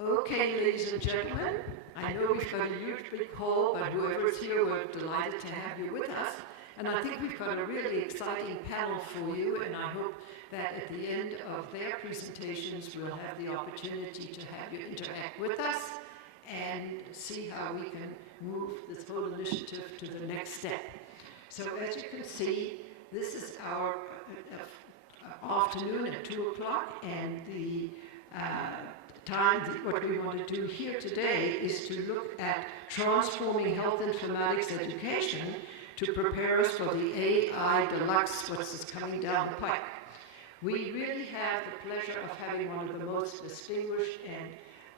Okay, ladies and gentlemen, I know we've got a huge big hall, but whoever's here, we're delighted to have you with us. And I think we've got a really exciting panel for you, and I hope that at the end of their presentations, we'll have the opportunity to have you interact with us and see how we can move this whole initiative to the next step. So as you can see, this is our afternoon at 2 o'clock, and the what we want to do here today is to look at transforming health informatics education to prepare us for the AI Deluxe, what's coming down the pike. We really have the pleasure of having one of the most distinguished and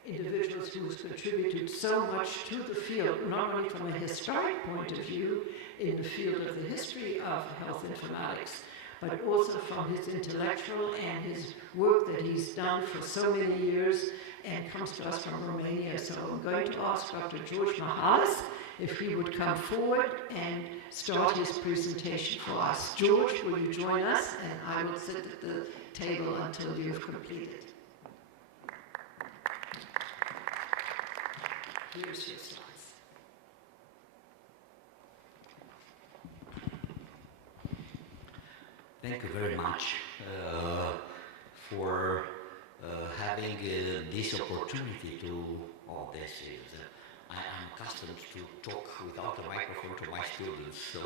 individuals who's contributed so much to the field, not only from a historic point of view in the field of the history of health informatics, but also from his intellectual and his work that he's done for so many years and comes to us from Romania. So I'm going to ask Dr. George Mihalis if he would come forward and start his presentation for us. George, will you join us? And I will sit at the table until you've completed. Here's your slides. Thank you very much for having this opportunity to, I am accustomed to talk without a microphone to my students, so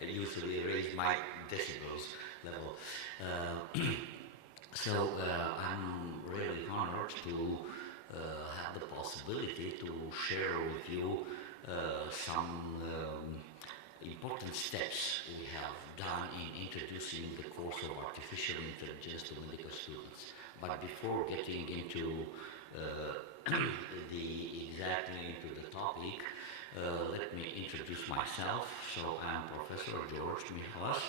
I usually raise my decibels level. So I'm really honored to have the possibility to share with you some important steps we have done in introducing the course of artificial intelligence to medical students. But before getting into exactly into the topic, let me introduce myself. So I'm Professor George Mihalis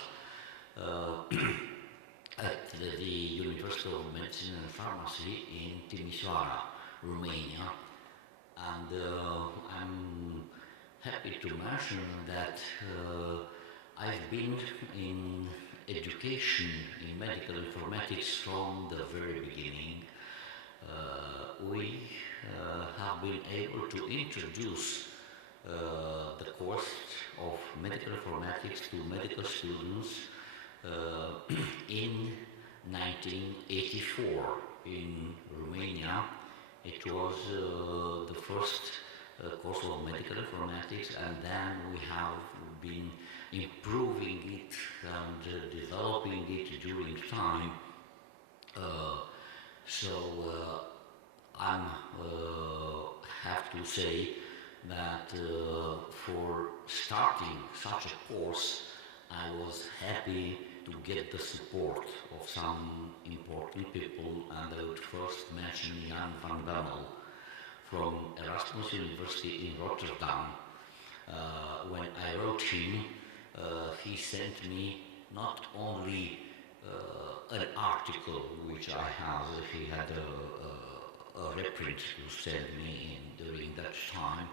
at the University of Medicine and Pharmacy in Timișoara, Romania, and I'm happy to mention that I've been in education in medical informatics from the very beginning. We have been able to introduce the course of medical informatics to medical students in 1984 in Romania. It was the first course of medical informatics, and then we have been improving it and developing it during time. I have to say that for starting such a course, I was happy to get the support of some important people, and I would first mention Jan van Bemmel from Erasmus University in Rotterdam. When I wrote him, he sent me not only an article which I have, he had a reprint to send me during that time,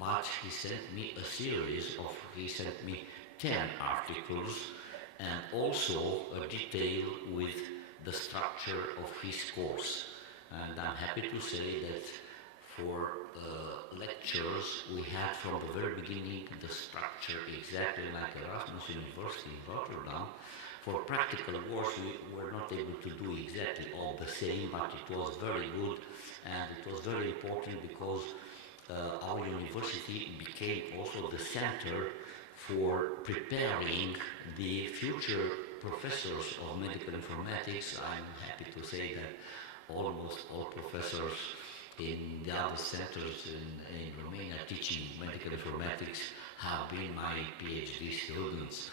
but he sent me a series of, he sent me 10 articles and also a detail with the structure of his course. And I'm happy to say that for lectures, we had from the very beginning the structure exactly like Erasmus University in Rotterdam. For practical course, we were not able to do exactly all the same, but it was very good, and it was very important because our university became also the center for preparing the future professors of medical informatics. I'm happy to say that almost all professors in the other centers in Romania teaching medical informatics have been my PhD students.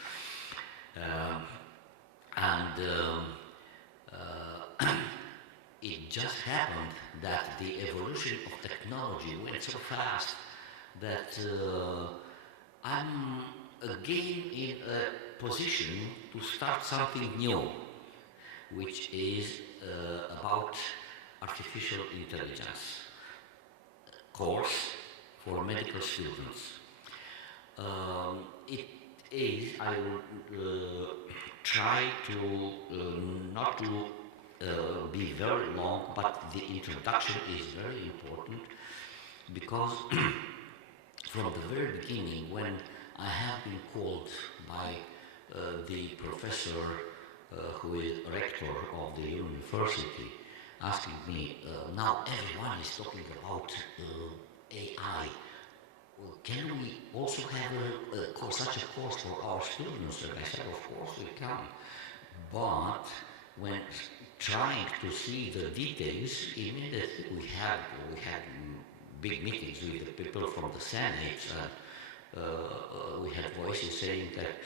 It just happened that the evolution of technology went so fast that I'm again in a position to start something new, which is about artificial intelligence course for medical students. I will try to not to be very long, but the introduction is very important because from the very beginning, when I have been called by the professor who is rector of the university, asking me, now everyone is talking about AI. Well, can we also have a course, such a course for our students? And I said, of course we can. But when trying to see the details, immediately we had big meetings with the people from the Senate, and we had voices saying that,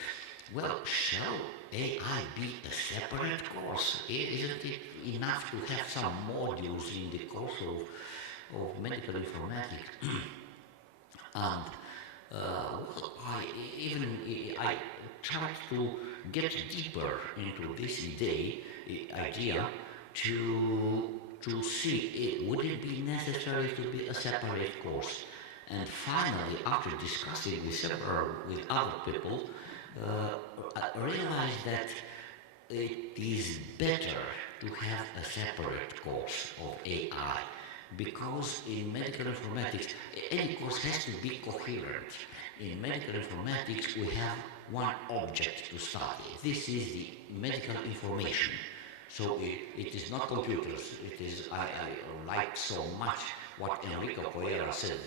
well, shall AI be a separate course? Isn't it enough to have some modules in the course of medical informatics? And well, I tried to get deeper into this idea to see would it be necessary to be a separate course. And finally, after discussing with other people, I realized that it is better to have a separate course of AI, because in medical informatics, any course has to be coherent. In medical informatics, we have one object to study. This is the medical information. So it is not computers. It is, I like so much what Enrico Coera said,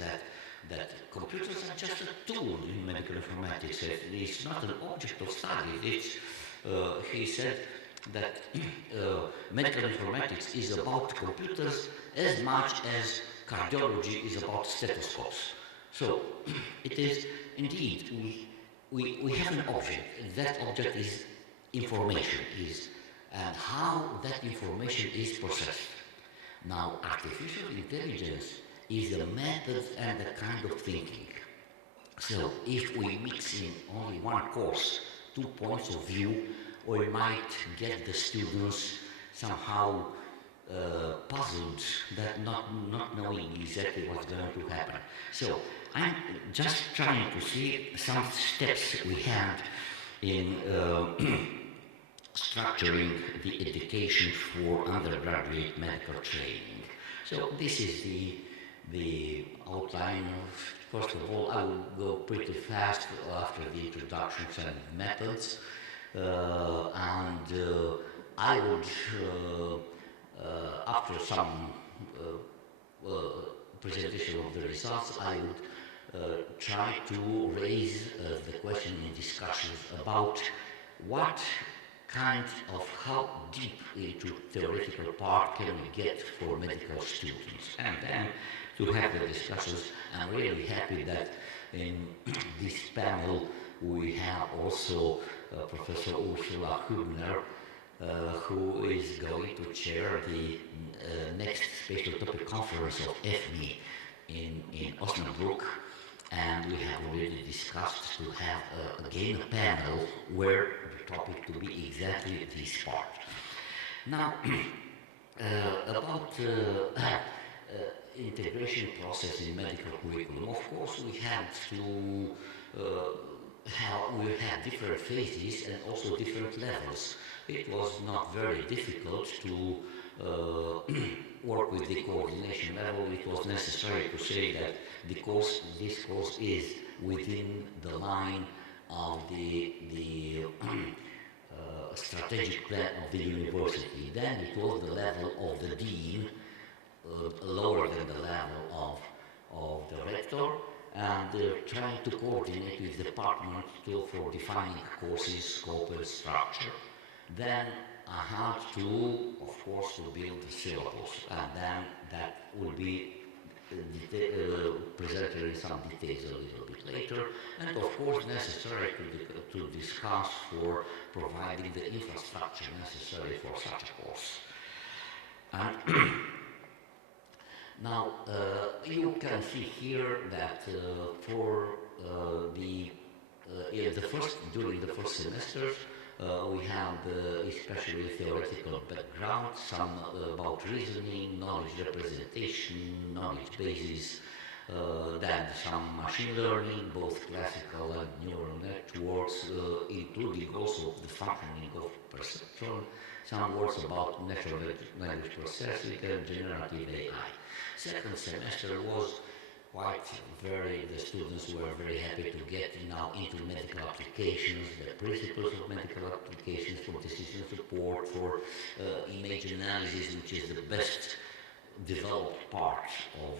that computers are just a tool in medical informatics. It's not an object of study. He said that medical informatics is about computers as much as cardiology is about stethoscopes. So it is indeed, we have an object, and that object is information, and how that information is processed. Now, artificial intelligence is the method and the kind of thinking. So if we mix in only one course, 2 points of view, we might get the students somehow puzzled, that not knowing exactly what's going to happen. So I'm just trying to see some steps we had in structuring the education for undergraduate medical training. So this is the outline of, first of all, I will go pretty fast after the introductions and methods, and I would, after some presentation of the results, I would try to raise the question in discussions about what kind of, how deep into theoretical part can we get for medical students, and then to have the discussions. I'm really happy that in this panel we have also Professor Ursula Hübner, who is going to chair the next special topic conference of EFMI in Osnabrück, and we have already discussed to have again a panel where the topic to be exactly this part. Now, about integration process in medical curriculum, of course we had to we had different phases and also different levels. It was not very difficult to work with the coordination level. It was necessary to say that this course is within the line of the strategic plan of the university. Then it was the level of the dean, lower than the level of the rector, and trying to coordinate with the department for defining courses, scope and structure. Then I had to, of course, to build the syllabus, and then that will be presented in some details a little bit later, and of course necessary to discuss for providing the infrastructure necessary for such a course. And now you can see here that for during the first semester we have especially theoretical background, some about reasoning, knowledge representation, knowledge bases, then some machine learning, both classical and neural networks, including also the functioning of perception, some words about natural language processing and generative AI. Second semester was the students were very happy to get now into medical applications, the principles of medical applications for decision support, for image analysis, which is the best developed part of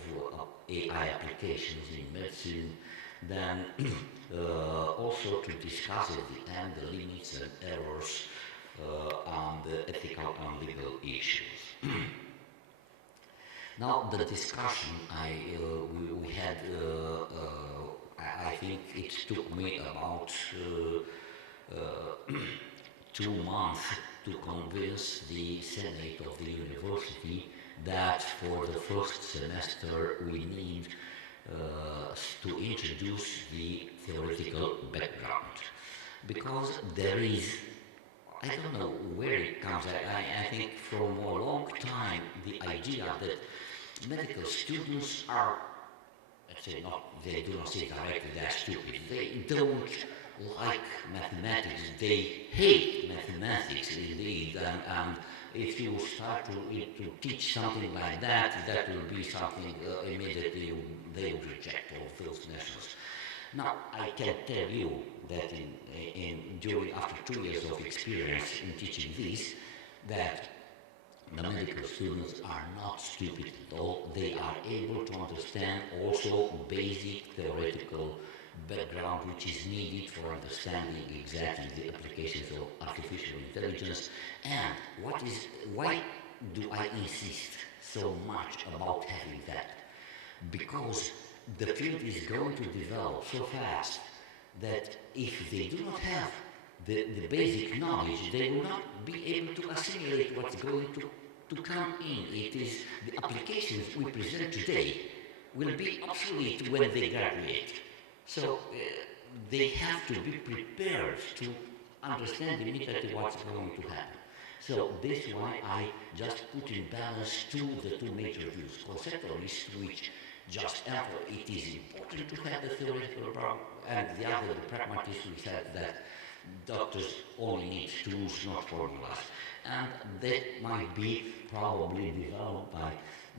AI applications in medicine, then also to discuss at the end the limits and errors and the ethical and legal issues. Now the discussion we had, I think it took me about 2 months to convince the Senate of the university that for the first semester we need to introduce the theoretical background, because there is, I don't know where it comes. I think from a long time the idea that medical students are, let's say, they do not say directly they're stupid. They don't like mathematics. They hate mathematics indeed. And if you start to teach something like that, that will be something immediately they will reject all those measures. Now, I can tell you that after 2 years of experience in teaching this, that the medical students are not stupid at all. They are able to understand also basic theoretical background which is needed for understanding exactly the applications of artificial intelligence. And why do I insist so much about having that? Because the field is going to develop so fast that if they do not have the basic knowledge, they will not be able to assimilate what's going to come in. It is the applications we present today will be obsolete when they graduate. So they have to be prepared to understand immediately what's going to happen. So this is why I just put in balance the two major views. Conceptualists, which just after it is important to have the theoretical background, and the other, the pragmatists, who said that doctors only need tools, not formulas. And that might be probably developed by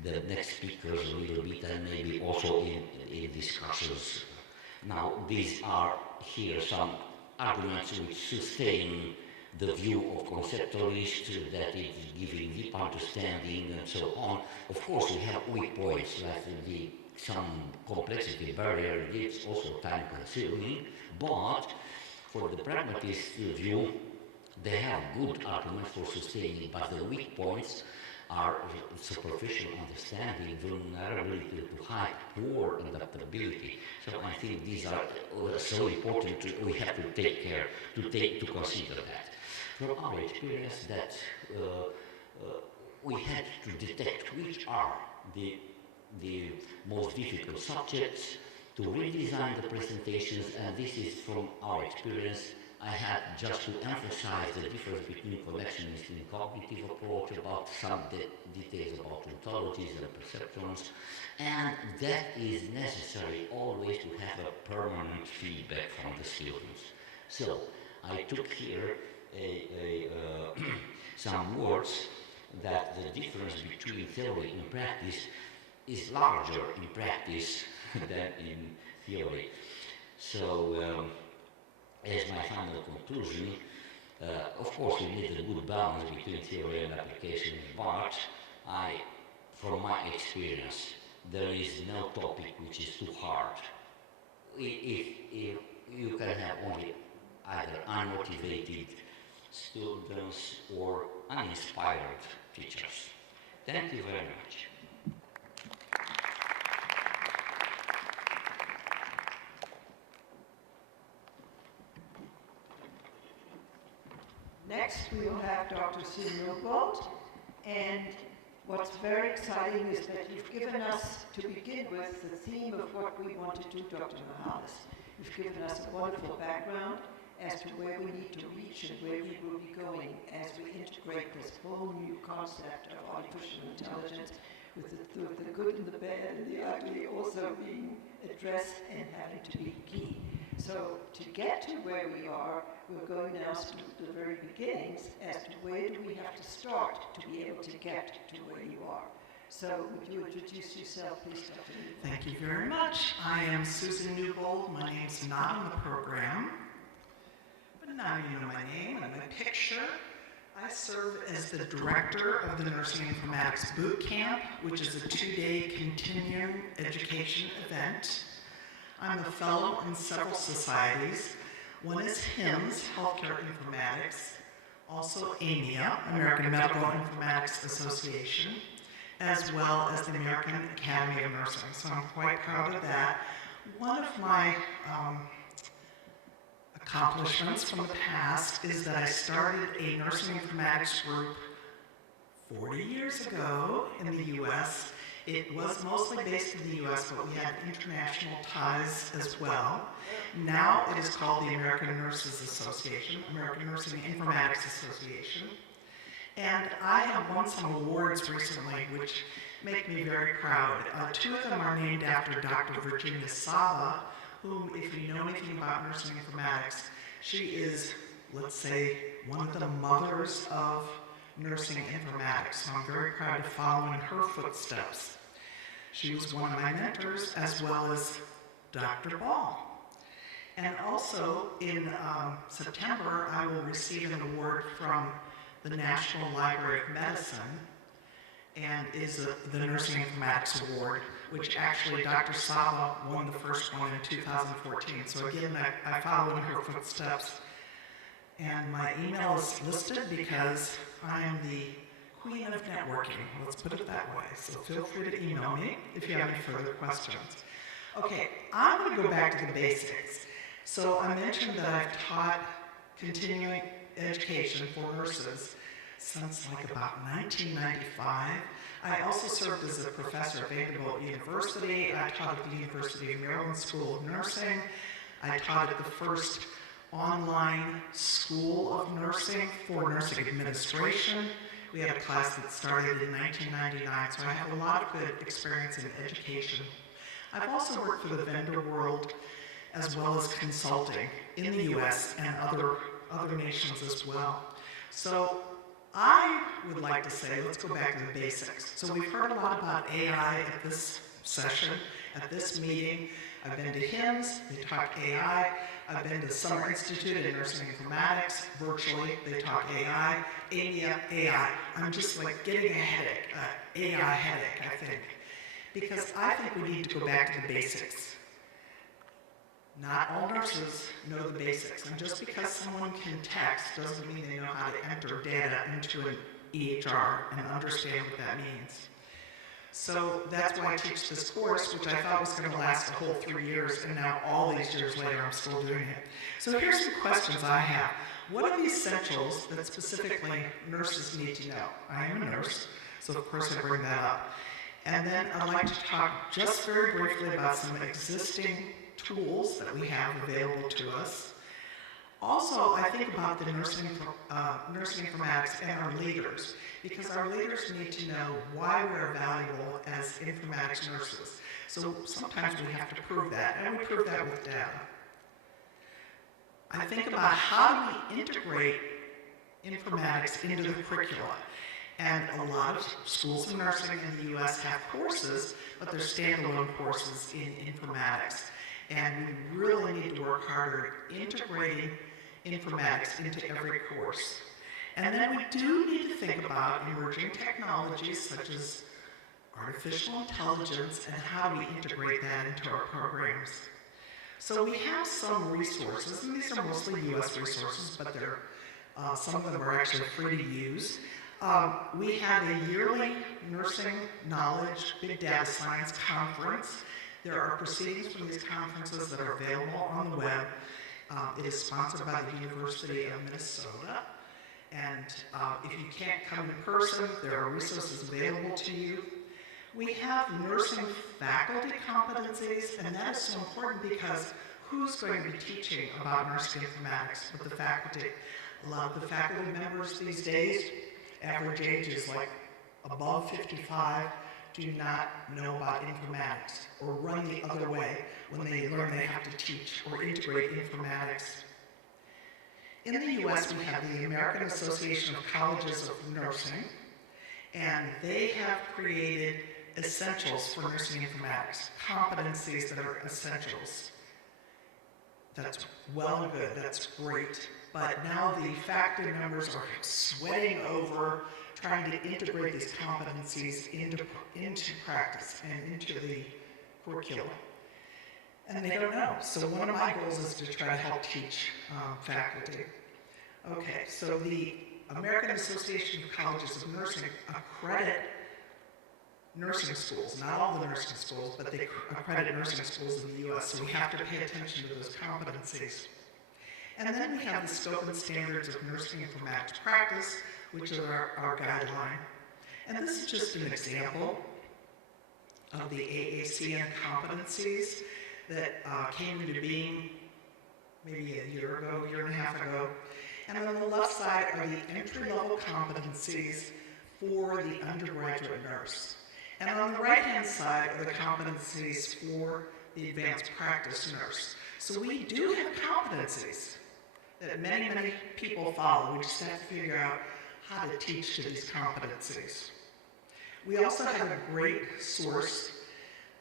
the next speakers a little bit, and maybe also in discussions. Now, these are here some arguments which sustain the view of conceptualists, that it is giving deep understanding and so on. Of course, we have weak points, like some complexity barrier, it's also time consuming, but for the pragmatist view, they have good arguments for sustaining, but the weak points are superficial understanding, vulnerability to high, poor adaptability. So I think these are so important. We have to take care to consider that. From our experience, that we had to detect which are the most difficult subjects, to redesign the presentations, and this is from our experience. I had just to emphasize the difference between connectionist and cognitive approach, about some details about ontologies and perceptions, and that is necessary always to have a permanent feedback from the students. So I took here some words that the difference between theory and practice is larger in practice than in theory. So as my final conclusion, of course we need a good balance between theory and application, but from my experience, there is no topic which is too hard. If you can have only either unmotivated students or uninspired teachers. Thank you very much. Next, we will have Dr. Samuel Gold, and what's very exciting is that you've given us, to begin with, the theme of what we want to do, Dr. Mihalis. You've given us a wonderful background as to where we need to reach and where we will be going as we integrate this whole new concept of artificial intelligence with the good and the bad and the ugly also being addressed and having to be key. So to get to where we are, we're going now to the very beginnings as to where do we have to start to be able to get to where you are. So would you introduce yourself, please, Dr. Newbold? Thank you very much. I am Susan Newbold. My name's not on the program, but now you know my name and my picture. I serve as the director of the Nursing Informatics Boot Camp, which is a 2-day continuing education event. I'm a fellow in several societies. One is HIMSS, Healthcare Informatics, also AMIA, American Medical Informatics Association, as well as the American Academy of Nursing. So I'm quite proud of that. One of my accomplishments from the past is that I started a nursing informatics group 40 years ago in the U.S. It was mostly based in the U.S., but we had international ties as well. Now it is called the American Nurses Association, American Nursing Informatics Association. And I have won some awards recently, which make me very proud. 2 of them are named after Dr. Virginia Saba, whom, if you know anything about nursing informatics, she is, let's say, one of the mothers of nursing informatics. So I'm very proud to follow in her footsteps. She was one of my mentors, as well as Dr. Ball. And also in September, I will receive an award from the National Library of Medicine, and is the Nursing Informatics Award, which actually Dr. Saba won the first one in 2014. So again, I follow in her footsteps. And my email is listed because I am the queen of networking, let's put it that way. So feel free to email me if you have any further questions. Okay, I'm going to go back to the basics. So I mentioned that I've taught continuing education for nurses since like about 1995. I also served as a professor at Vanderbilt University. I taught at the University of Maryland School of Nursing. I taught at the first online school of nursing for nursing administration. We had a class that started in 1999, so I have a lot of good experience in education. I've also worked for the vendor world as well as consulting in the US and other nations as well. So I would like to say, let's go back to the basics. So we've heard a lot about AI at this session, at this meeting. I've been to HIMSS, they talk AI. I've been to Summer Institute in Nursing Informatics, virtually, they talk AI. AMIA, AI. I'm just like getting a headache, AI headache, I think. Because I think we need to go back to the basics. Not all nurses know the basics, and just because someone can text doesn't mean they know how to enter data into an EHR and understand what that means. So that's why I teach this course, which I thought was going to last a whole 3 years, and now all these years later I'm still doing it. So here's some questions I have. What are the essentials that specifically nurses need to know? I am a nurse, so of course I bring that up. And then I'd like to talk just very briefly about some existing tools that we have available to us. Also, I think about the nursing informatics and our leaders, because our leaders need to know why we're valuable as informatics nurses. So sometimes we have to prove that, and we prove that with data. I think about how do we integrate informatics into the curricula. And a lot of schools of nursing in the U.S. have courses, but they're standalone courses in informatics. And we really need to work harder at integrating informatics into every course. And then we do need to think about emerging technologies such as artificial intelligence and how do we integrate that into our programs. So we have some resources, and these are mostly U.S. resources, but some of them are actually free to use. We have a yearly nursing knowledge big data science conference. There are proceedings from these conferences that are available on the web. It is sponsored by the University of Minnesota. And if you can't come in person, there are resources available to you. We have nursing faculty competencies, and that is so important because who's going to be teaching about nursing informatics with the faculty? A lot of the faculty members these days, average age is like above 55 do not know about informatics or run the other way when they learn they have to teach or integrate informatics. In the U.S., we have the American Association of Colleges of Nursing, and they have created essentials for nursing informatics, competencies that are essentials. That's well and good, that's great. But now the faculty members are sweating over trying to integrate these competencies into practice and into the curriculum. And they don't know. So one of my goals is to try to help teach faculty. Okay, so the American Association of Colleges of Nursing accredit nursing schools, not all the nursing schools, but they accredit nursing schools in the U.S., so we have to pay attention to those competencies. And then we have the scope and standards of nursing informatics practice, which is our guideline. And this is just an example of the IAHSI competencies that came into being maybe a year and a half ago. And on the left side are the entry-level competencies for the undergraduate nurse. And on the right-hand side are the competencies for the advanced practice nurse. So we do have competencies that many, many people follow. We just have to figure out how to teach to these competencies. We also have a great source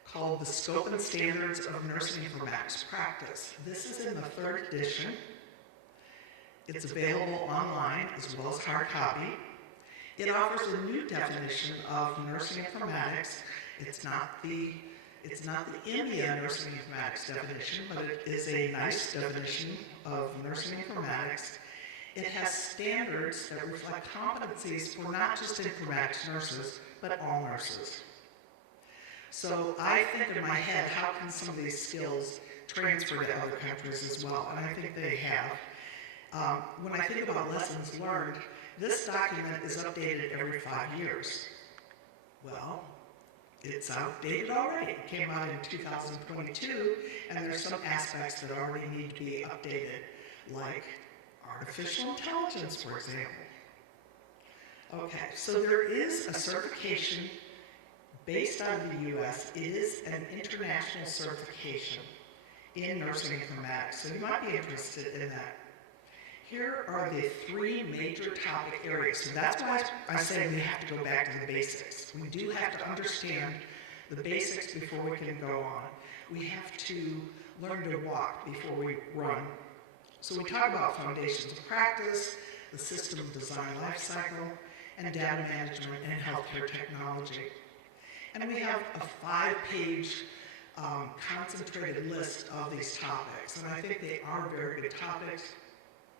called the Scope and Standards of Nursing Informatics Practice. This is in the 3rd edition. It's available online as well as hard copy. It offers a new definition of nursing informatics. It's not the India nursing informatics definition, but it is a nice definition of nursing informatics. It has standards that reflect competencies for not just informatics nurses, but all nurses. So I think in my head, how can some of these skills transfer to other countries as well? And I think they have. When I think about lessons learned, this document is updated every 5 years. Well, it's outdated already. It came out in 2022, and there's some aspects that already need to be updated, like artificial intelligence, for example. Okay, so there is a certification based out of the U.S. It is an international certification in nursing informatics, so you might be interested in that. Here are the 3 major topic areas. So that's why I say we have to go back to the basics. We do have to understand the basics before we can go on. We have to learn to walk before we run. So we talk about foundations of practice, the system design life cycle, and data management and healthcare technology. And we have a 5-page concentrated list of these topics. And I think they are very good topics.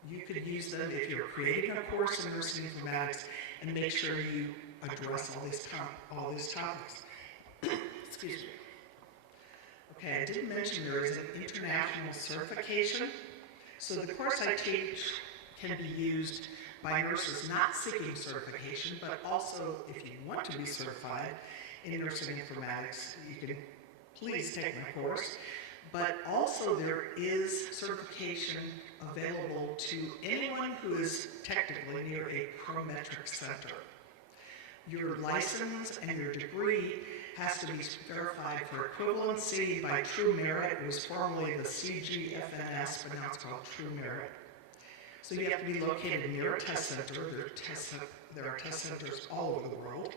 You could use them if you're creating a course in nursing informatics and make sure you address all these topics. Excuse me. Okay, I did mention there is an international certification. So the course I teach can be used by nurses not seeking certification, but also if you want to be certified in nursing informatics, you can please take my course. But also there is certification available to anyone who is technically near a prometric center. Your license and your degree has to be verified for equivalency by True Merit. It was formerly the CGFNS, but now it's called True Merit. So you have to be located near a test center. There are test centers all over the world.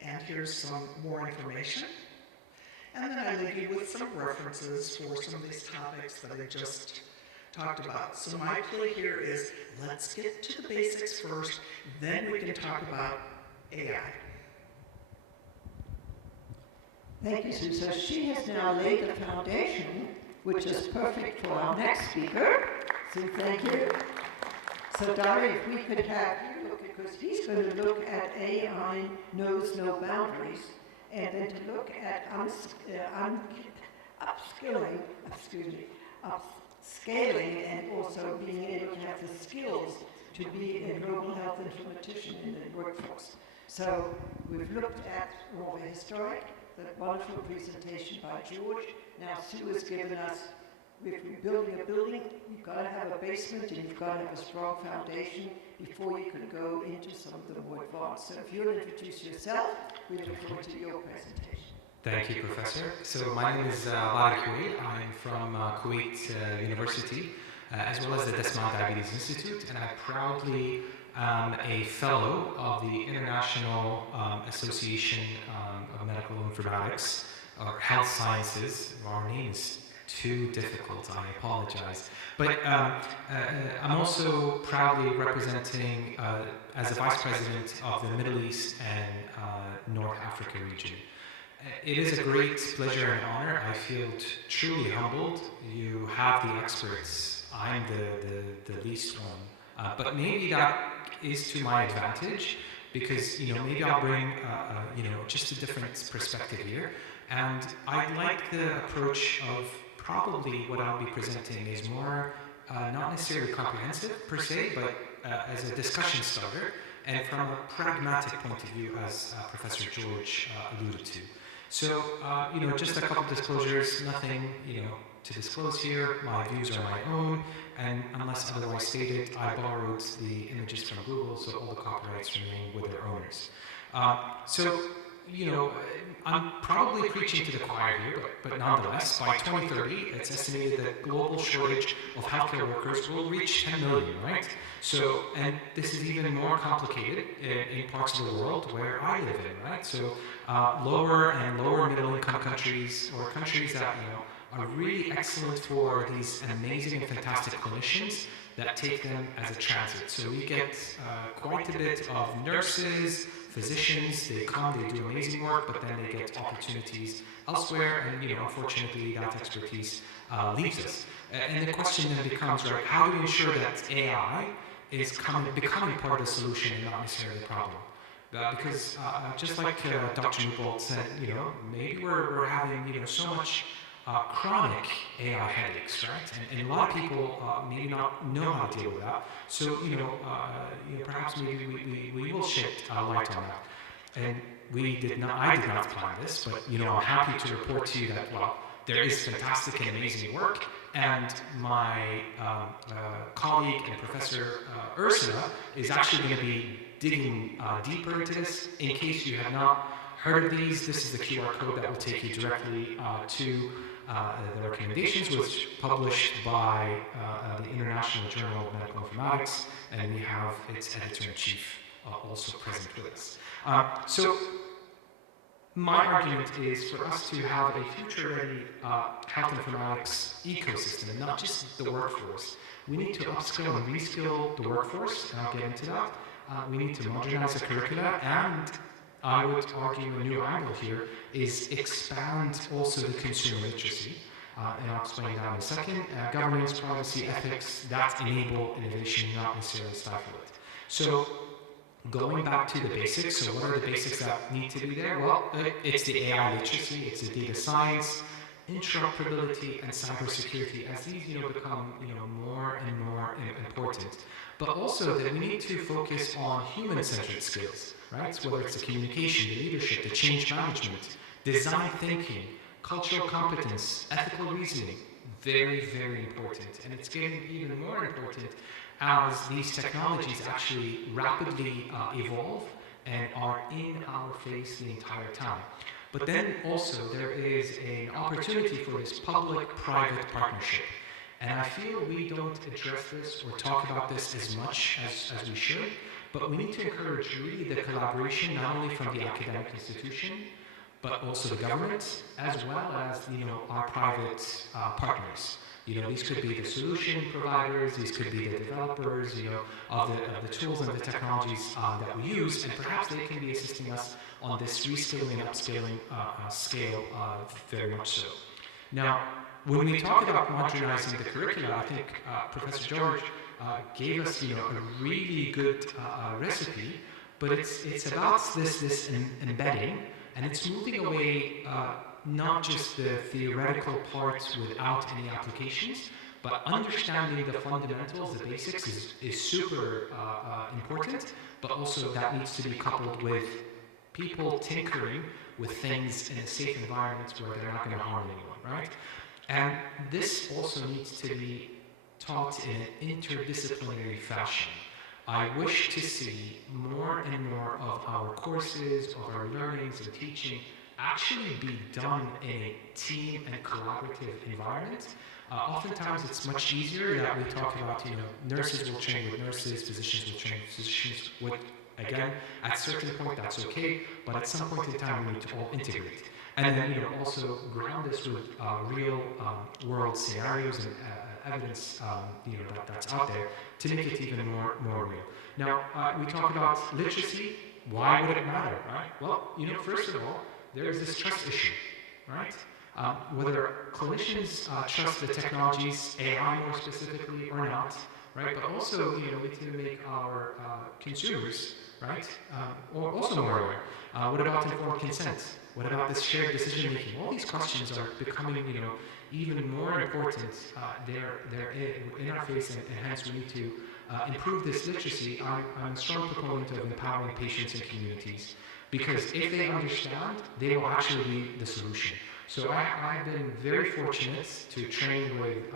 And here's some more information. And then I leave you with some references for some of these topics that I just talked about. So my plea here is, let's get to the basics first, then we can talk about AI. Thank you, Sue. So she has now laid the foundation, which is perfect for our next speaker. Sue, thank you. So Dari, if we could have you look, because he's going to look at AI knows no boundaries, and then to look at upscaling and also being able to have the skills to be a global health informatician in the workforce. So we've looked at all the historic, the wonderful presentation by George. Now Sue has given us if you're building a building, you've got to have a basement and you've got to have a strong foundation before you can go into some of the more advanced. So if you'll introduce yourself, we look forward to your presentation. Thank you, Professor. So my name is Lara Kuwait. I'm from Kuwait University, as well as the Desma Diabetes Institute, and I proudly am a fellow of the International Association of Medical Informatics, or Health Sciences. Our name is too difficult, I apologize. But I'm also proudly representing as a Vice President of the Middle East and North Africa region. It is a great pleasure and honor. I feel truly humbled. You have the experts. I'm the least one. But maybe that is to my advantage because, maybe I'll bring, just a different perspective here. And I like the approach of probably what I'll be presenting is more, not necessarily comprehensive per se, but as a discussion starter and from a pragmatic point of view, as Professor George alluded to. So, just a couple of disclosures, nothing, to disclose here. My views are my own, and unless otherwise stated, I borrowed the images from Google, so all the copyrights remain with their owners. I'm probably preaching to the choir here, but nonetheless, by 2030, it's estimated that global shortage of healthcare workers will reach 10 million, right? So, and this is even more complicated in parts of the world where I live in, right? So, lower and lower middle income countries, or countries that, are really excellent for these amazing and fantastic clinicians that take them as a transit. So we get quite a bit of nurses, physicians, they come, they do amazing work, but then they get opportunities elsewhere, and unfortunately that expertise leaves us. And the question then becomes, right, how do we ensure that AI is becoming part of the solution and not necessarily the problem? Because just like Dr. Newbold said, maybe we're having so much chronic AI headaches, right? And a lot of people maybe not know how to deal with that. So, perhaps maybe we will shed light on that. And I did not plan this, but, I'm happy to report to you that, well, there is fantastic and amazing work. And my colleague and Professor Ursula is actually going to be digging deeper into this. In case you have not heard of these, this is the QR code that will take you directly to the recommendations, which published by the International Journal of Medical Informatics, and we have its editor-in-chief also present with us. So my argument is for us to have a future-ready health informatics ecosystem, and not just the workforce. We need to upskill and reskill the workforce, and I'll get into that. We need to modernize the curricula, and I would argue a new angle here is expand also the consumer literacy, and I'll explain that in a second. Governance, privacy, ethics, that enable innovation, not necessarily stifle it. So, going back to the basics, so what are the basics that need to be there? Well, it's the AI literacy, it's the data science, interoperability, and cybersecurity, as these become more and more important. But also that we need to focus on human-centered skills, right? So whether it's the communication, the leadership, the change management, design thinking, cultural competence, ethical reasoning, very, very important. And it's getting even more important as these technologies actually rapidly evolve and are in our face the entire time. But then also there is an opportunity for this public-private partnership. And I feel we don't address this or talk about this as much as we should, but we need to encourage really the collaboration not only from the academic institution, but also the government, as well as our private partners. These could be the solution providers, these could be the developers, of the tools and the technologies that we use, and perhaps they can be assisting us on this reskilling and upskilling scale very much so. Now, when we talk about modernizing the curricula, I think Professor George gave us a really good recipe, but it's about this embedding, and it's moving away not just the theoretical parts without any applications, but understanding the fundamentals, the basics is super important, but also that needs to be coupled with people tinkering with things in a safe environment where they're not going to harm anyone, right? And this also needs to be taught in an interdisciplinary fashion. I wish to see more and more of our courses, of our learnings and teaching actually be done in a team and collaborative environment. Oftentimes it's much easier that we talk about, nurses will train with nurses, physicians will train with physicians. Again, at a certain point that's okay, but at some point in time we need to all integrate. And then, also ground this with real world scenarios and evidence, that's out there to make it even more real. Now, we talk about literacy. Why would it matter, right? Well, first of all, there's this trust issue, right? Whether clinicians trust the technologies, AI more specifically, or not, right? But also, we need to make our consumers, right, or also more aware. What about informed consent? What about this shared decision making? All these questions are becoming, even more important. They're in our face, and hence we need to improve this literacy. I'm a strong proponent of empowering patients and communities, because if they understand, they will actually be the solution. So I've been very fortunate to train with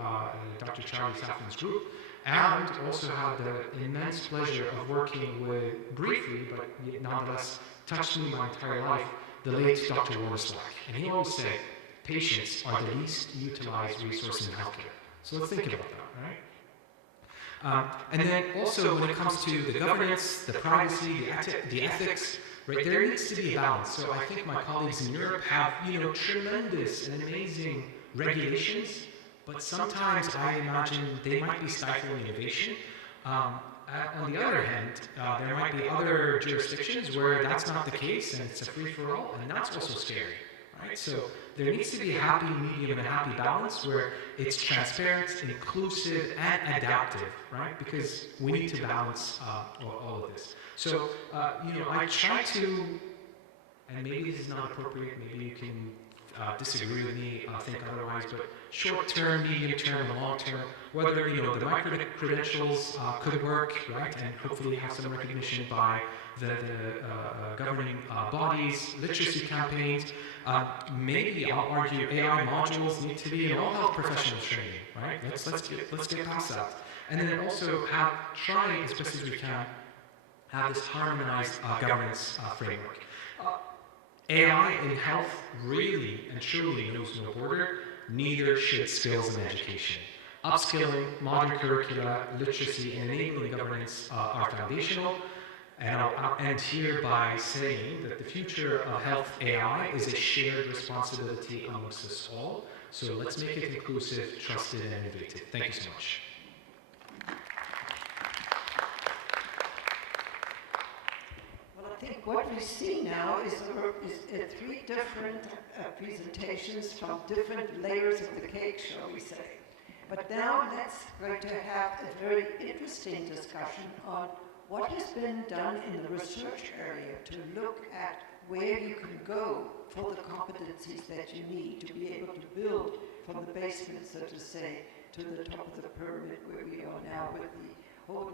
Dr. Charlie Safran's group, and also had the immense pleasure of working with, briefly, but nonetheless touched me my entire life, the late Dr. Warslack. And he always said, patients are the least utilized resource in healthcare. So let's think about that, right? And then also when it comes to the governance, the privacy, the ethics, right, there needs to be a balance. So I think my colleagues in Europe have, tremendous and amazing regulations, but sometimes I imagine they might be stifling innovation. On the other hand, there might be other jurisdictions where that's not the case, and it's a free-for-all, and that's also scary, right? So there needs to be a happy medium and a happy balance where it's transparent, inclusive, and adaptive, right? Because we need to balance all of this. So, I try to, and maybe this is not appropriate, maybe you can disagree with me, think otherwise, but short-term, medium-term, and long-term, whether, the micro-credentials could work, right, and hopefully have some recognition by the governing bodies, literacy campaigns. Maybe I'll argue AI modules need to be in all health professionals training, right? Let's get past that. And then also try as best as we can, have this harmonized governance framework. AI in health really and truly knows no border, neither should skills in education. Upskilling, modern curricula, literacy, and enabling governance are foundational. And I'll end here by saying that the future of health AI is a shared responsibility amongst us all. So let's make it inclusive, trusted, and innovative. Thank you so much. I think what we see now is three different presentations from different layers of the cake, shall we say. But now let's going to have a very interesting discussion on what has been done in the research area to look at where you can go for the competencies that you need to be able to build from the basement, so to say, to the top of the pyramid where we are now with the whole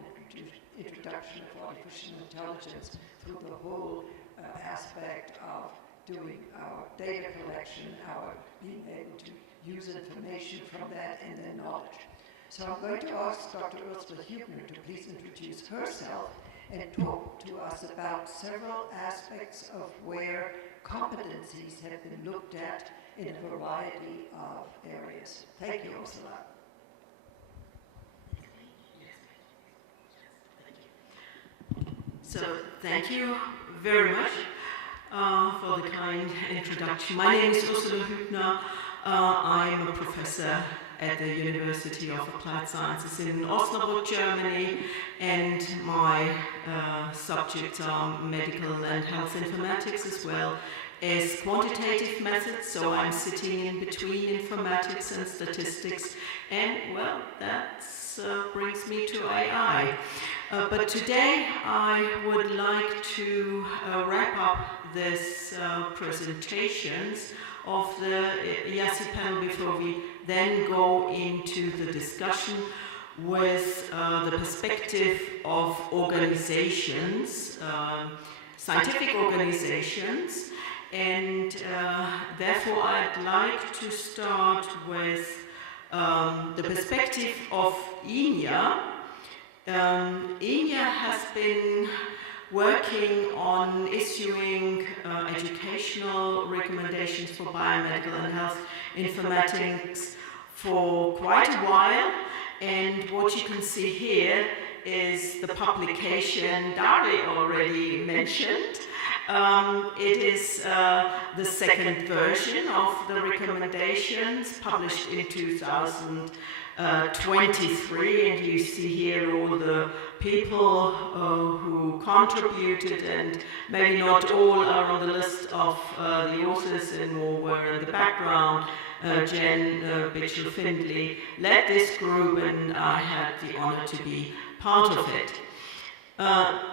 introduction of artificial intelligence through the whole aspect of doing our data collection, our being able to use information from that and then knowledge. So I'm going to ask Dr. Ursula Hübner to please introduce herself and talk to us about several aspects of where competencies have been looked at in a variety of areas. Thank you, Ursula. So thank you very much for the kind introduction. My name is Ursula Hübner. I'm a professor at the University of Applied Sciences in Osnabrück, Germany, and my subjects are medical and health informatics as well as quantitative methods, so I'm sitting in between informatics and statistics, and well, that brings me to AI. But today I would like to wrap up this presentations of the IAHSI panel before we then go into the discussion with the perspective of organizations, scientific organizations, and therefore I'd like to start with the perspective of INEA. INEA has been working on issuing educational recommendations for biomedical and health informatics for quite a while, and what you can see here is the publication Dari already mentioned. It is the second version of the recommendations published in 2023, and you see here all the people who contributed, and maybe not all are on the list of the authors and more were in the background. Jen Bitchell-Findley led this group, and I had the honor to be part of it.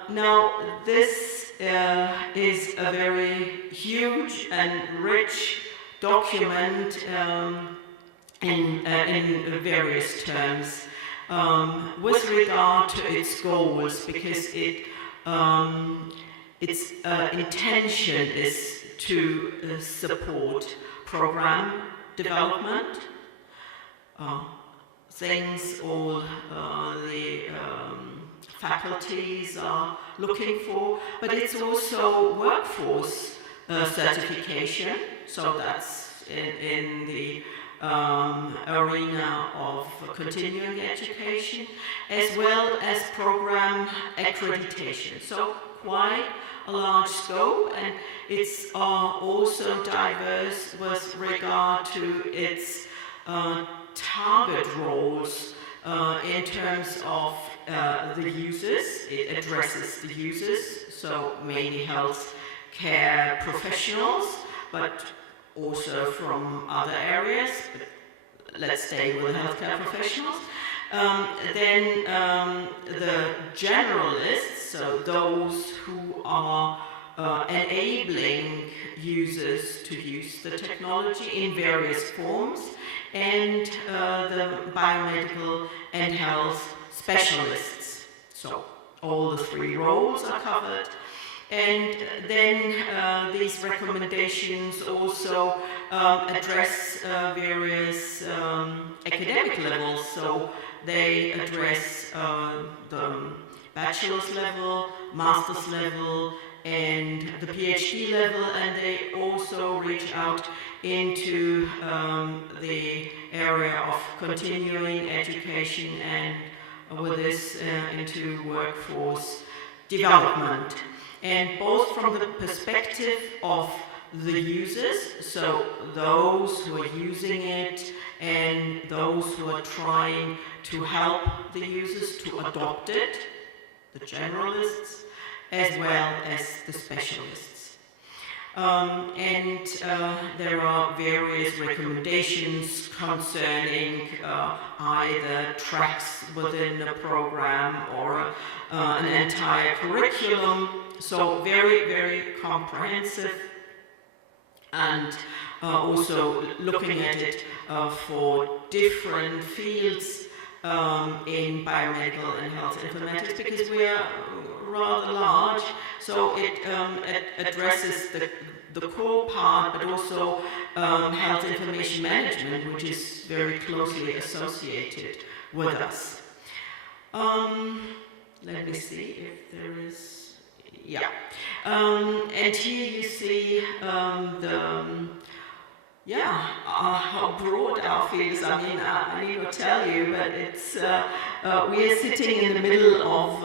Now, this is a very huge and rich document in various terms with regard to its goals, because its intention is to support program development, things all the faculties are looking for, but it's also workforce certification, so that's in the arena of continuing education, as well as program accreditation. So quite a large scope, and it's also diverse with regard to its target roles in terms of the users. It addresses the users, so mainly health care professionals, but also from other areas. But let's stay with healthcare professionals. Then the generalists, so those who are enabling users to use the technology in various forms, and the biomedical and health specialists. So all the three roles are covered. And then these recommendations also address various academic levels. So they address the bachelor's level, master's level, and the PhD level, and they also reach out into the area of continuing education, and with this into workforce development. And both from the perspective of the users, so those who are using it and those who are trying to help the users to adopt it, the generalists, as well as the specialists. There are various recommendations concerning either tracks within the program or an entire curriculum. So very, very comprehensive, and also looking at it for different fields in biomedical and health informatics, because we are rather large, so it addresses the core part, but also health information management, which is very closely associated with us. Let me see if there is... Yeah, and here you see how broad our field is. I mean, I need not tell you, but it's we are sitting in the middle of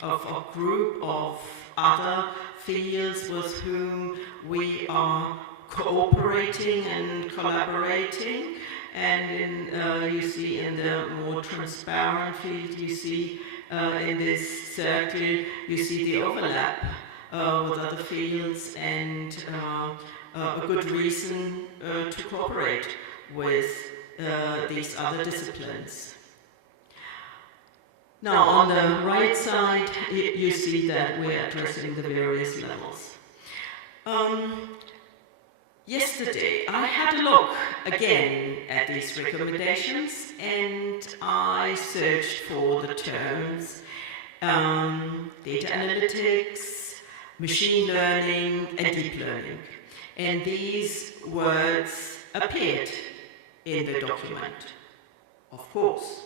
a group of other fields with whom we are cooperating and collaborating. And you see in the more transparent field, you see in this circle, you see the overlap with other fields, and a good reason to cooperate with these other disciplines. Now, on the right side, you see that we're addressing the various levels. Yesterday, I had a look again at these recommendations, and I searched for the terms data analytics, machine learning, and deep learning. And these words appeared in the document, of course.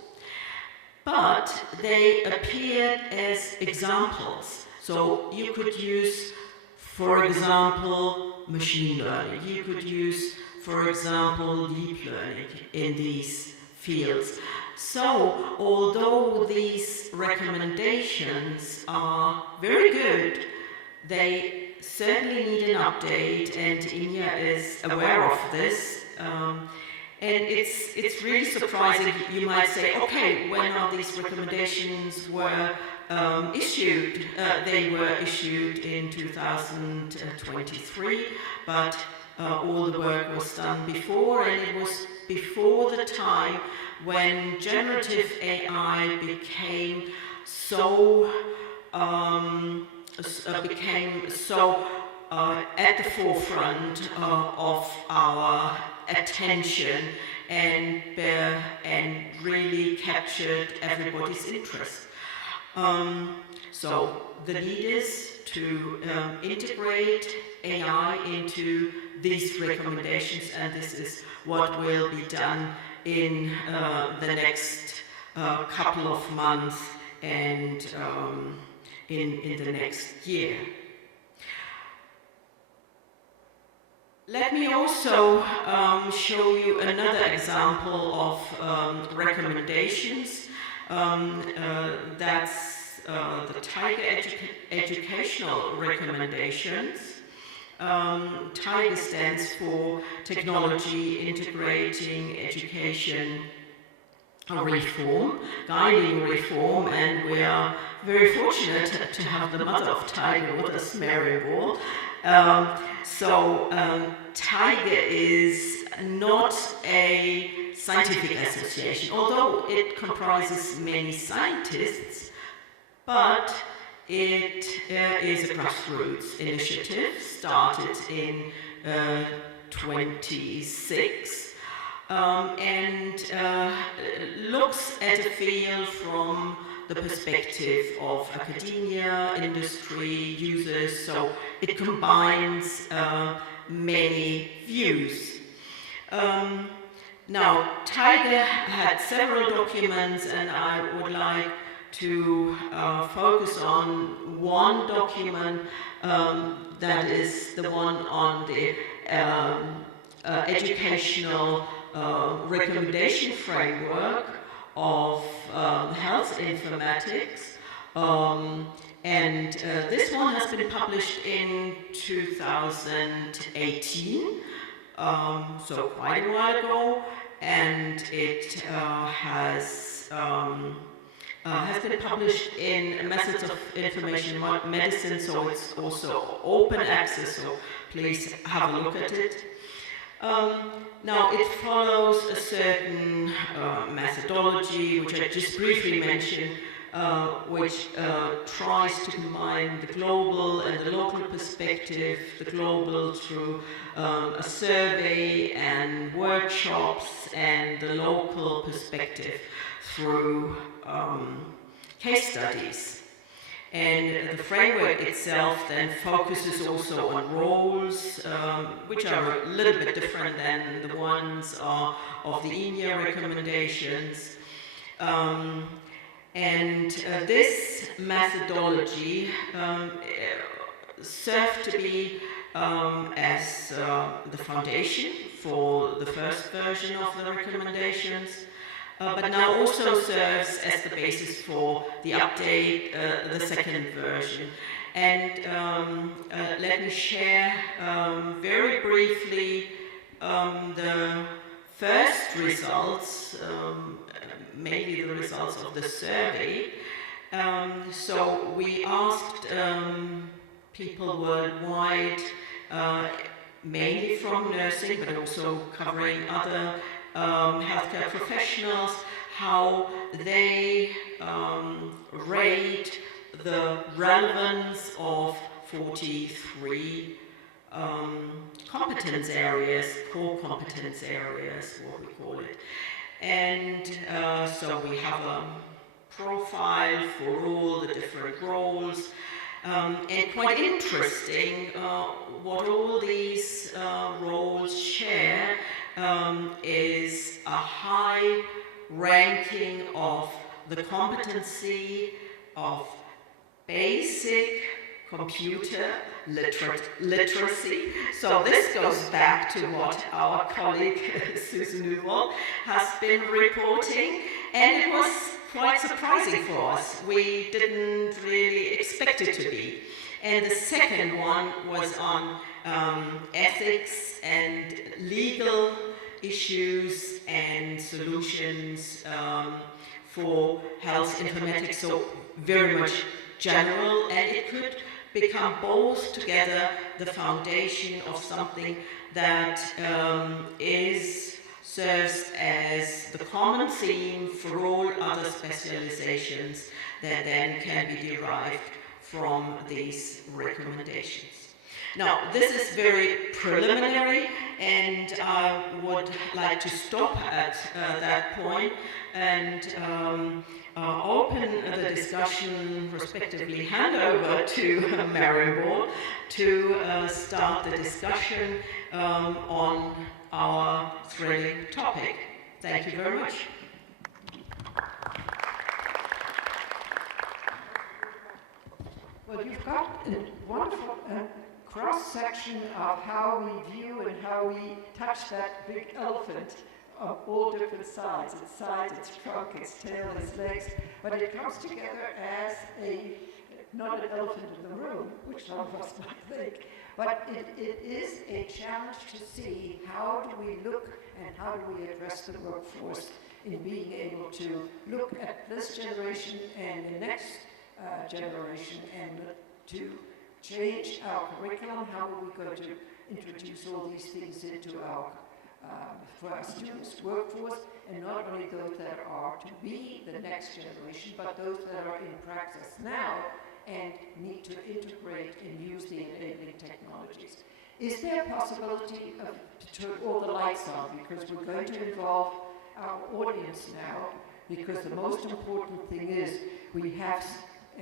But they appeared as examples. So you could use, for example, machine learning. You could use, for example, deep learning in these fields. So, although these recommendations are very good, they certainly need an update, and Inya is aware of this. And it's really surprising. You might say, okay, when are these recommendations were issued? They were issued in 2023, but all the work was done before, and it was before the time when generative AI became so at the forefront of our attention and really captured everybody's interest. So the need is to integrate AI into these recommendations, and this is what will be done in the next couple of months and in the next year. Let me also show you another example of recommendations. That's the Tiger educational recommendations. Tiger stands for Technology Integrating Education Reform, Guiding Reform, and we are very fortunate to have the mother of Tiger with us, Mary Wall. Tiger is not a scientific association, although it comprises many scientists, but it is a grassroots initiative started in 26 and looks at a field from the perspective of academia, industry, users, so it combines many views. Now, Tiger had several documents, and I would like to focus on one document that is the one on the educational recommendation framework of health informatics, and this one has been published in 2018, so quite a while ago, and it has been published in Methods of Information Medicine, so it's also open access, so please have a look at it. Now, it follows a certain methodology, which I just briefly mentioned, which tries to combine the global and the local perspective, the global through a survey and workshops, and the local perspective through case studies. And the framework itself then focuses also on roles, which are a little bit different than the ones of the INEA recommendations. This methodology served to be as the foundation for the first version of the recommendations, but now also serves as the basis for the update, the second version. And let me share very briefly the first results, mainly the results of the survey. So we asked people worldwide, mainly from nursing, but also covering other healthcare professionals, how they rate the relevance of 43 competence areas, core competence areas, what we call it. And so we have a profile for all the different roles, and quite interesting what all these roles share is a high ranking of the competency of basic computer literacy. So this goes back to what our colleague Susan Newell has been reporting, and it was quite surprising for us. We didn't really expect it to be. And the second one was on ethics and legal issues and solutions for health informatics, so very much general, and it could become both together the foundation of something that serves as the common theme for all other specializations that then can be derived from these recommendations. Now, this is very preliminary, and I would like to stop at that point and open the discussion, respectively hand over to Maribor to start the discussion on our thrilling topic. Thank you very much. Well, you've got a wonderful cross-section of how we view and how we touch that big elephant of all different sides, its trunk, its tail, its legs, but it comes together as not an elephant in the room, which some of us might think, but it is a challenge to see how do we look and how do we address the workforce in being able to look at this generation and the next generation and to change our curriculum. How are we going to introduce all these things into for our students' workforce, and not only those that are to be the next generation, but those that are in practice now and need to integrate and use the enabling technologies. Is there a possibility to turn all the lights on, because we're going to involve our audience now, because the most important thing is we have,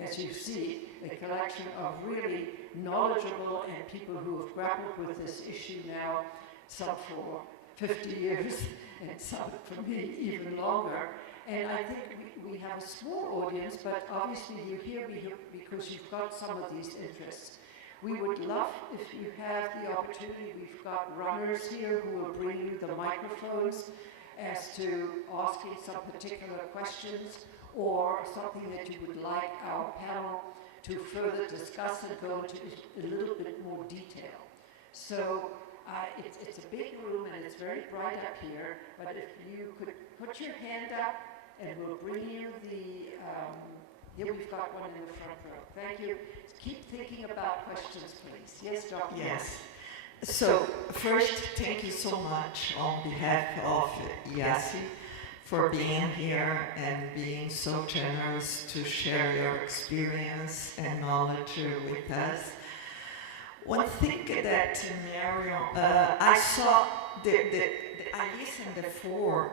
as you see, a collection of really knowledgeable and people who have grappled with this issue now, some for 50 years, and some for me even longer. And I think we have a small audience, but obviously you're here because you've got some of these interests. We would love if you have the opportunity. We've got runners here who will bring you the microphones as to asking some particular questions or something that you would like our panel to further discuss and go into a little bit more detail. So it's a big room and it's very bright up here, but if you could put your hand up and we'll bring you here we've got one in the front row. Thank you. Keep thinking about questions, please. Yes, Dr. Yes. So first, thank you so much on behalf of IAHSI for being here and being so generous to share your experience and knowledge with us. One thing that Marion, I saw, I listened to 4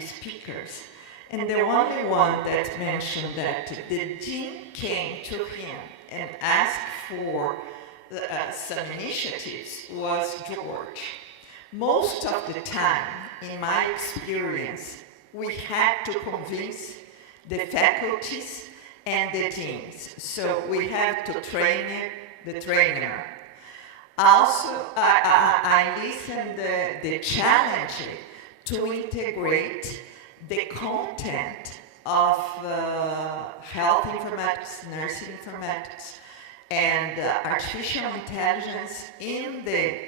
speakers, and the only one that mentioned that the dean came to him and asked for some initiatives was George. Most of the time, in my experience, we had to convince the faculties and the deans. So we have to train the trainer. Also, I listened the challenge to integrate the content of health informatics, nursing informatics, and artificial intelligence in the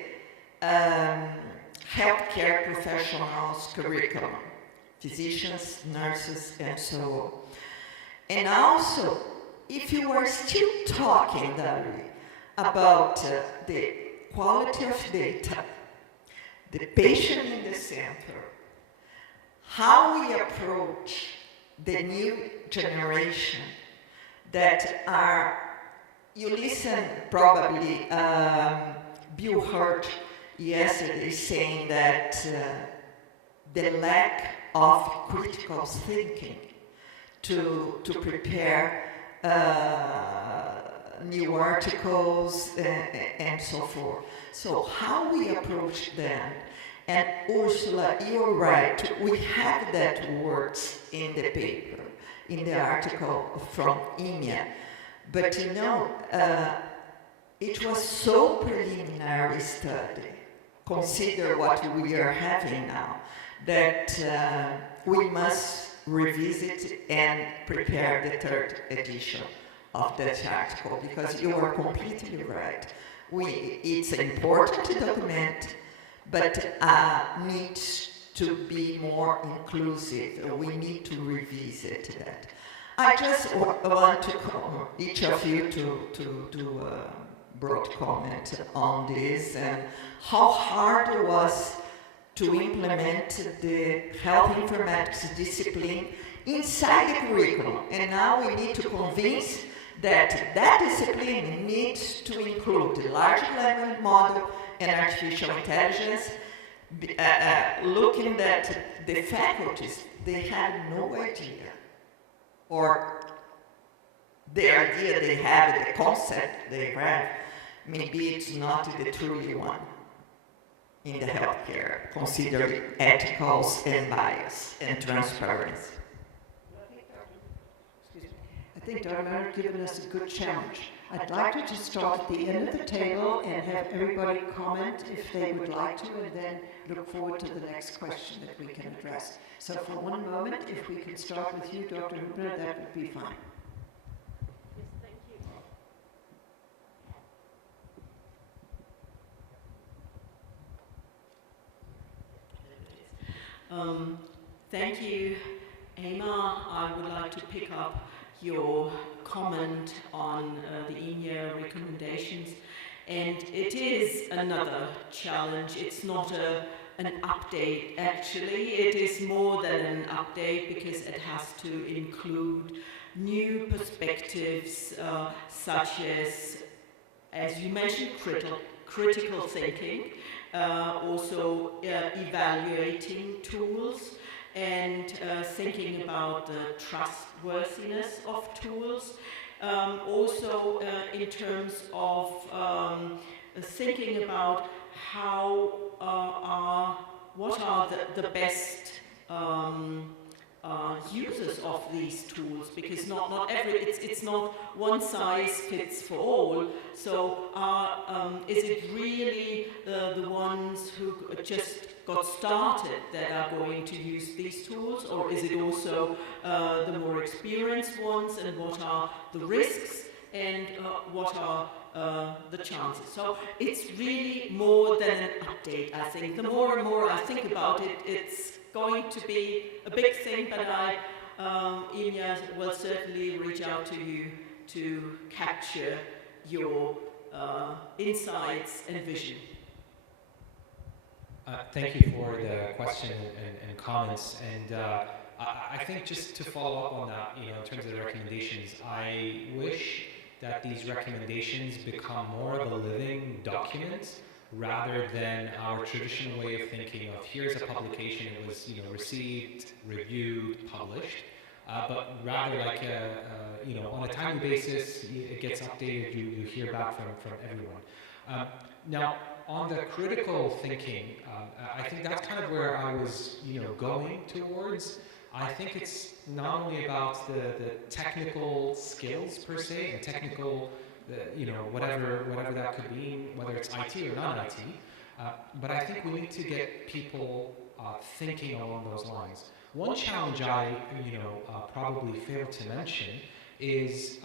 healthcare professionals' curriculum, physicians, nurses, and so on. And also, if you are still talking, Darby, about the quality of data, the patient in the center, how we approach the new generation that are, you listen probably, Bill Hurt yesterday saying that the lack of critical thinking to prepare new articles, and so forth. So how we approach them, and Ursula, you're right, we have that words in the paper, in the article from IMIA, but you know, it was so preliminary study, consider what we are having now, that we must revisit and prepare the third edition of that article, because you are completely right. It's important document, but needs to be more inclusive. We need to revisit that. I just want to call each of you to do a broad comment on this and how hard it was to implement the health informatics discipline inside the curriculum. And now we need to convince that that discipline needs to include the large language model and artificial intelligence, looking at the faculties, they have no idea, or the idea they have, the concept they have, maybe it's not the truly one in the healthcare, considering ethicals and bias and transparency. I think Dr. Leonard has given us a good challenge. I'd like to just start at the end of the table and have everybody comment if they would like to, and then look forward to the next question that we can address. So for one moment, if we can start with you, Dr. Hubner, that would be fine. Yes, thank you. Thank you, Emma. I would like to pick up your comment on the INEA recommendations, and it is another challenge. It's not an update, actually. It is more than an update because it has to include new perspectives such as you mentioned, critical thinking, also evaluating tools, and thinking about the trustworthiness of tools. Also in terms of thinking about what are the best users of these tools, because not every, it's not one size fits for all. So is it really the ones who just got started that are going to use these tools, or is it also the more experienced ones, and what are the risks and what are the chances? So it's really more than an update, I think. The more and more I think about it, it's going to be a big thing, but INEA will certainly reach out to you to capture your insights and vision. Thank you for the question and comments. And I think just to follow up on that, in terms of the recommendations, I wish that these recommendations become more of a living document rather than our traditional way of thinking of here's a publication, it was received, reviewed, published, but rather like on a timely basis, it gets updated, you hear back from everyone. Now, on the critical thinking, I think that's kind of where I was going towards. I think it's not only about the technical skills per se, and technical, whatever that could be, whether it's IT or non-IT, but I think we need to get people thinking along those lines. One challenge I, probably failed to mention is,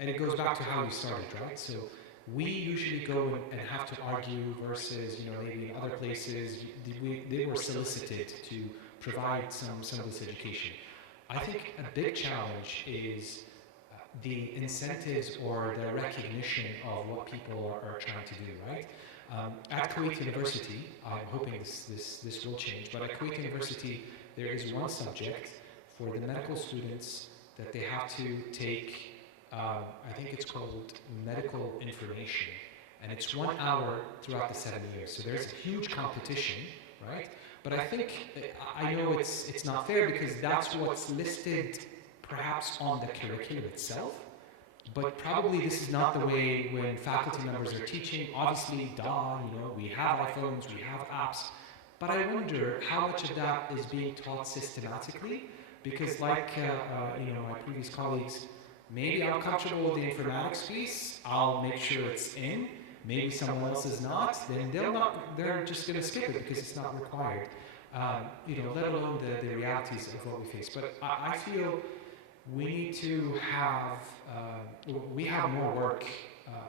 and it goes back to how you started, right? So we usually go and have to argue versus, maybe in other places, they were solicited to provide some of this education. I think a big challenge is the incentives or the recognition of what people are trying to do, right? At Kuwait University, I'm hoping this will change, but at Kuwait University, there is one subject for the medical students that they have to take, I think it's called medical information, and it's 1 hour throughout the 7 years. So there's a huge competition, right? But I think, I know it's not fair because that's what's listed perhaps on the curriculum itself, but probably this is not the way when faculty members are teaching. Obviously, we have iPhones, we have apps, but I wonder how much of that is being taught systematically, because like my previous colleagues, maybe I'm comfortable with the informatics piece, I'll make sure it's in. Maybe someone else is not, then they're just going to skip it because it's not required. Let alone the realities of what we face. But I feel we need to have, we have more work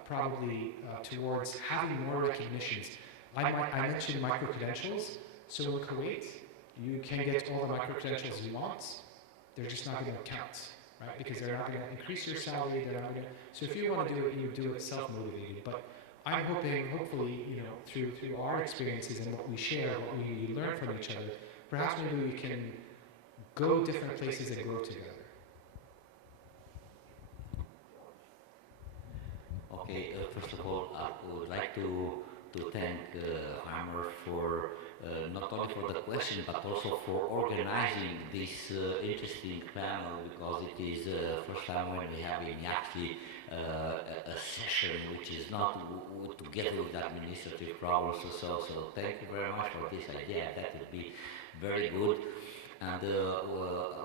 probably towards having more recognitions. I mentioned micro-credentials. So in Kuwait, you can get all the micro-credentials you want. They're just not going to count, right? Because they're not going to increase your salary. They're not going to. So if you want to do it, you do it self-motivated. But I'm hopefully, through our experiences and what we share, what we learn from each other, perhaps maybe we can go different places and grow together. Okay, first of all, I would like to thank Hammer for not only for the question but also for organizing this interesting panel, because it is the first time when we have in IAHSI a session which is not together with administrative problems. So thank you very much for this idea. That would be very good. And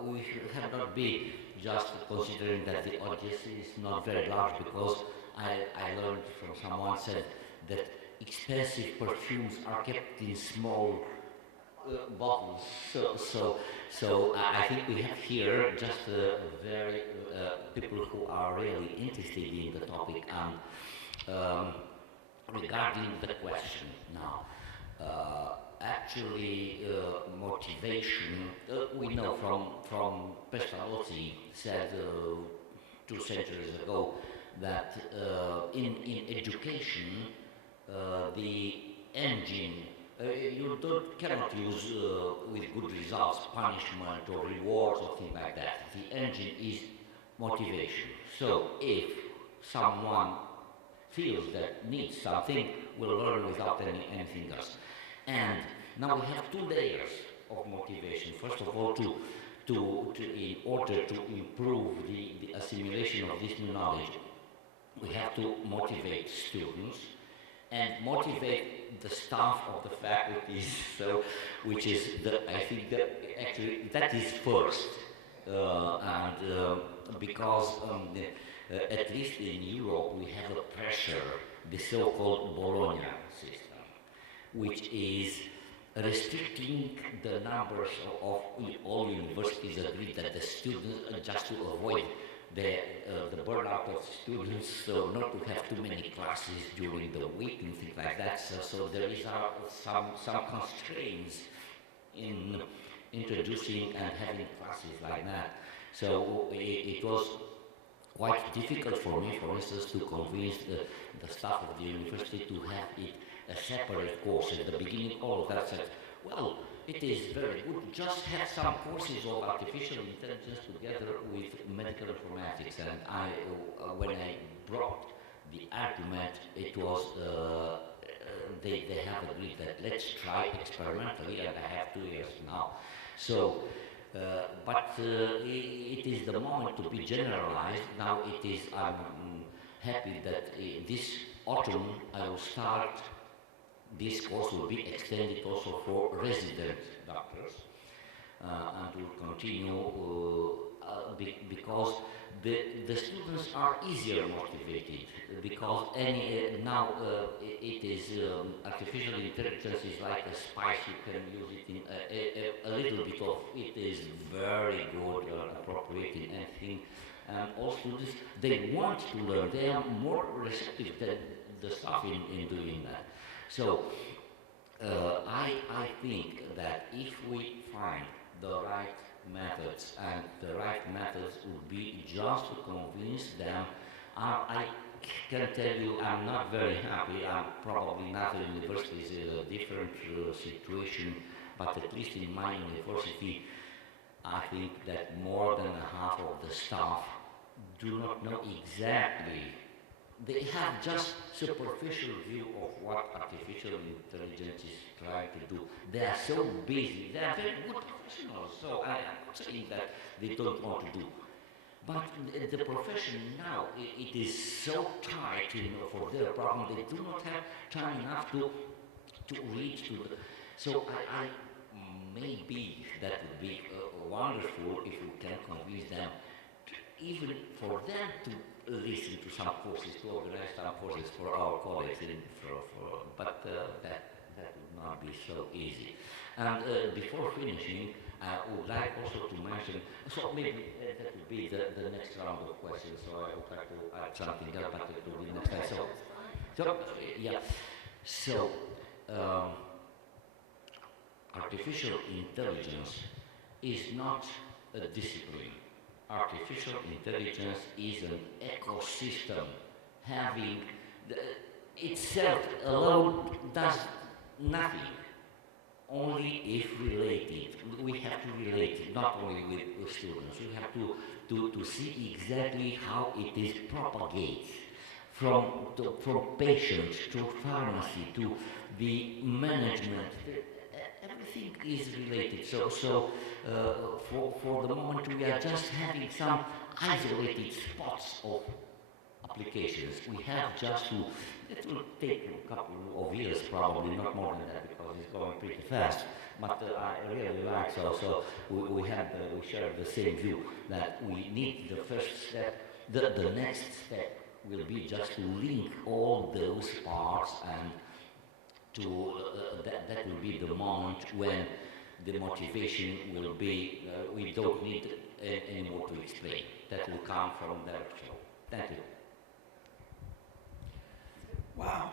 we have not be just considering that the audience is not very large, because I learned from someone said that expensive perfumes are kept in small bottles. So I think we have here just very people who are really interested in the topic. And regarding the question now, actually motivation, we know from Pestalozzi said 2 centuries ago that in education the engine, you cannot use with good results punishment or rewards or things like that. The engine is motivation. So if someone feels that needs something, will learn without anything else. And now we have 2 layers of motivation. First of all, in order to improve the assimilation of this new knowledge, we have to motivate students and motivate the staff of the faculties, so which is I think that actually that is first, because at least in Europe we have a pressure, the so-called Bologna system, which is restricting the numbers of all universities agree that the students, just to avoid the burnout of students, so not to have too many classes during the week and things like that. So there is some constraints in introducing and having classes like that. So it was quite difficult for me, for instance, to convince the staff of the university to have it a separate course. At the beginning, all of that said, well, it is very good, just have some courses of artificial intelligence together with medical informatics. And when I brought the argument, it was, they have agreed that let's try experimentally, and I have 2 years now. So, but it is the moment to be generalized. Now it is, I'm happy that this autumn I will start. This course will be extended also for resident doctors, and will continue because the students are easier motivated, because now it is artificial intelligence is like a spice. You can use it in a little bit of it is very good, appropriate in anything, and all students, they want to learn. They are more receptive than the staff in doing that. So I think that if we find the right methods, and the right methods would be just to convince them, I can tell you I'm not very happy. I'm probably not a university is a different situation, but at least in my university, I think that more than half of the staff do not know exactly. They have just superficial view of what artificial intelligence is trying to do. They are so busy. They are very good professionals. So I am not saying that they don't want to do. But the profession now, it is so tight, for their problem. They do not have time enough to reach to the. So I maybe that would be wonderful if we can convince them, even for them to listen to some courses, to organize some courses for our colleagues, but that would not be so easy. And before finishing, I would like also to mention, so maybe that would be the next round of questions, so I would like to add something else, but it will be next time. So, artificial intelligence is not a discipline. Artificial intelligence is an ecosystem. Having itself alone does nothing. Only if related. We have to relate, not only with students. We have to see exactly how it is propagated from patients to pharmacy to the management. Everything is related. So for the moment, we are just having some isolated spots of applications. We have just to. It will take a couple of years, probably not more than that, because it's going pretty fast. But I really like so we share the same view that we need the first step. The next step will be just to link all those parts, and to that will be the moment when the motivation will be. We don't need any more to explain. That will come from there. So thank you. Wow.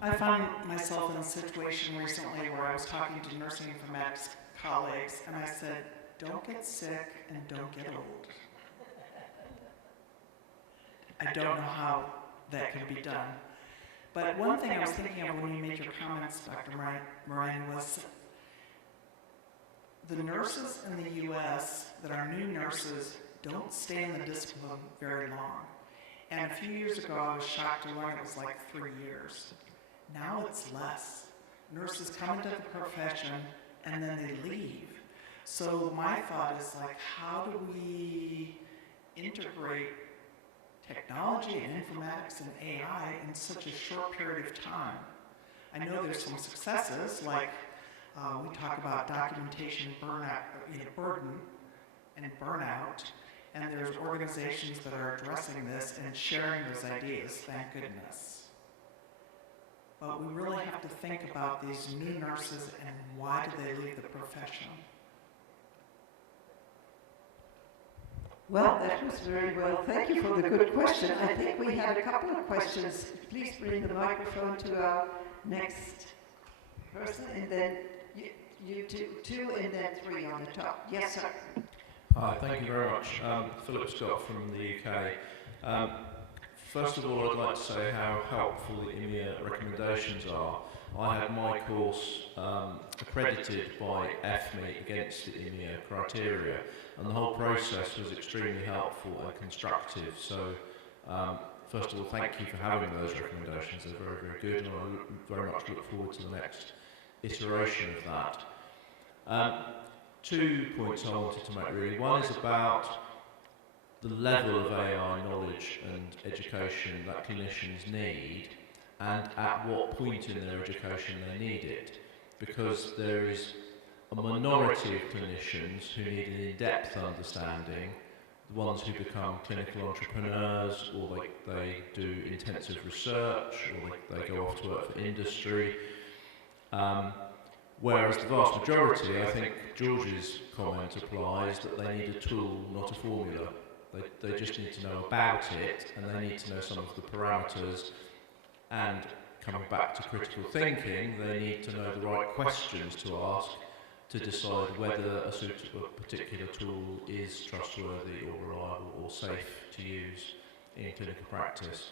I found myself in a situation recently where I was talking to nursing informatics colleagues, and I said, don't get sick and don't get old. I don't know how that can be done. But one thing I was thinking of when you made your comments, Dr. Moran, was the nurses in the U.S. that are new nurses don't stay in the discipline very long. And a few years ago, I was shocked to learn it was like 3 years. Now it's less. Nurses come into the profession and then they leave. So my thought is like, how do we integrate technology and informatics and AI in such a short period of time? I know there's some successes, like we talk about documentation burnout, burden and burnout. And there's organizations that are addressing this and sharing those ideas, thank goodness. But we really have to think about these new nurses and why do they leave the profession? Well, that was very well. Thank you for the good question. I think we had a couple of questions. Please bring the microphone to our next person, and then you two, and then three on the top. Yes, sir. Hi, thank you very much. Philip Scott from the UK. First of all, I'd like to say how helpful the IMEA recommendations are. I had my course accredited by EFME against the IMEA criteria, and the whole process was extremely helpful and constructive. So, first of all, thank you for having those recommendations. They're very, very good, and I very much look forward to the next iteration of that. 2 points I wanted to make really. One is about the level of AI knowledge and education that clinicians need, and at what point in their education they need it. Because there is a minority of clinicians who need an in-depth understanding, the ones who become clinical entrepreneurs, or they do intensive research, or they go off to work for industry. Whereas the vast majority, I think George's comment applies, that they need a tool, not a formula. They just need to know about it, and they need to know some of the parameters. And coming back to critical thinking, they need to know the right questions to ask to decide whether a particular tool is trustworthy or reliable or safe to use in clinical practice.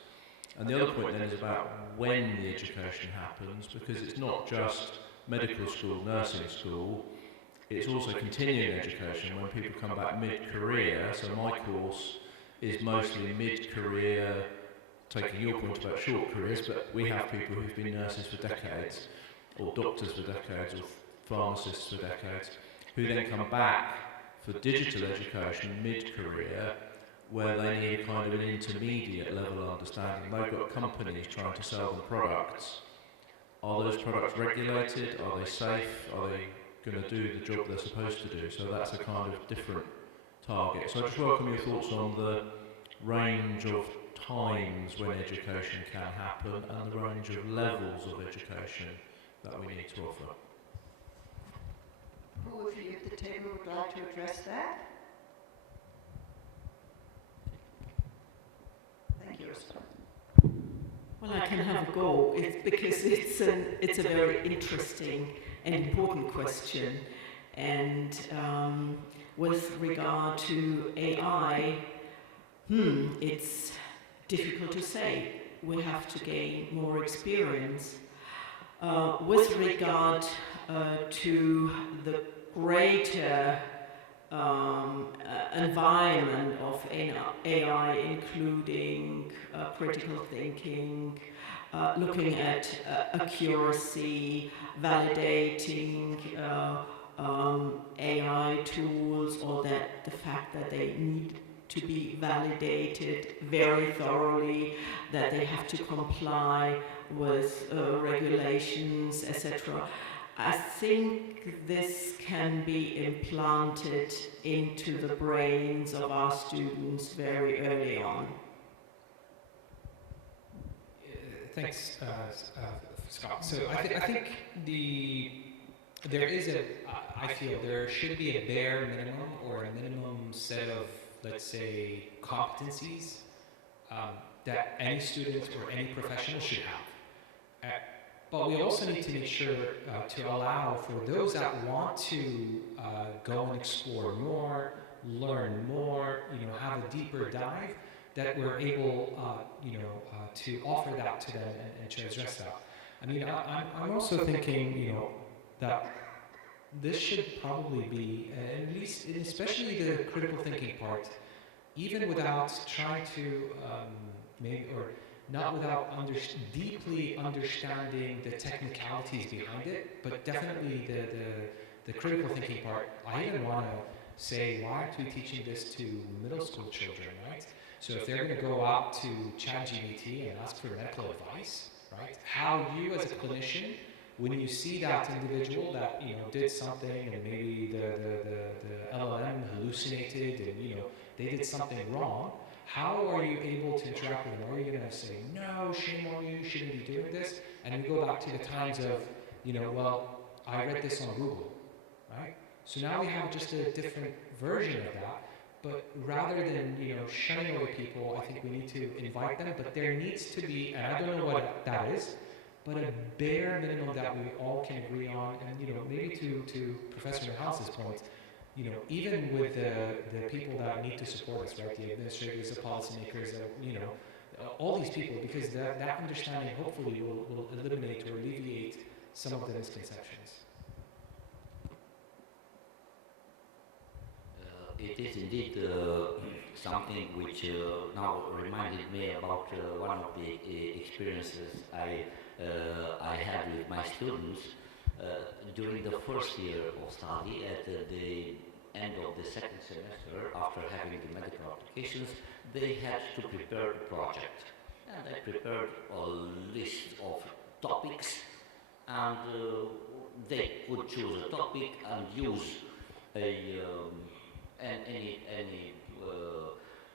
And the other point then is about when the education happens, because it's not just medical school, nursing school, it's also continuing education when people come back mid-career. So my course is mostly mid-career, taking your point about short careers, but we have people who've been nurses for decades, or doctors for decades, or pharmacists for decades, who then come back for digital education mid-career, where they need a kind of an intermediate level understanding. They've got companies trying to sell them products. Are those products regulated? Are they safe? Are they going to do the job they're supposed to do? So that's a kind of different target. So I just welcome your thoughts on the range of times when education can happen and the range of levels of education that we need to offer. Who of you at the table would like to address that? Thank you. Well, I can have a go. It's because it's a very interesting and important question. And with regard to AI, it's difficult to say. We have to gain more experience. With regard to the greater environment of AI, including critical thinking, looking at accuracy, validating AI tools, or the fact that they need to be validated very thoroughly, that they have to comply with regulations, etc. I think this can be implanted into the brains of our students very early on. Thanks, Scott. So I think I feel there should be a bare minimum or a minimum set of, let's say, competencies that any student or any professional should have. But we also need to make sure to allow for those that want to go and explore more, learn more, have a deeper dive, that we're able, to offer that to them and to address that. I mean, I'm also thinking, that this should probably be, at least, especially the critical thinking part, even without trying to not without deeply understanding the technicalities behind it, but definitely the critical thinking part. I even want to say, why aren't we teaching this to middle school children, right? So if they're going to go out to ChatGPT and ask for medical advice, right? How you as a clinician, when you see that individual that did something and maybe the LLM hallucinated and they did something wrong, how are you able to interact with them? Are you going to say, no, shame on you, you shouldn't be doing this? And we go back to the times of, well, I read this on Google, right? So now we have just a different version of that. But rather than, shunning away people, I think we need to invite them. But there needs to be, and I don't know what that is, but a bare minimum that we all can agree on. And, maybe to Professor Mihal's point, even with the people that need to support us, right, the administrators, the policymakers, all these people, because that understanding hopefully will eliminate or alleviate some of the misconceptions. It is indeed something which now reminded me about one of the experiences I had with my students. During the first year of study, at the end of the second semester, after having the medical applications, they had to prepare a project. And they prepared a list of topics, and they could choose a topic and use any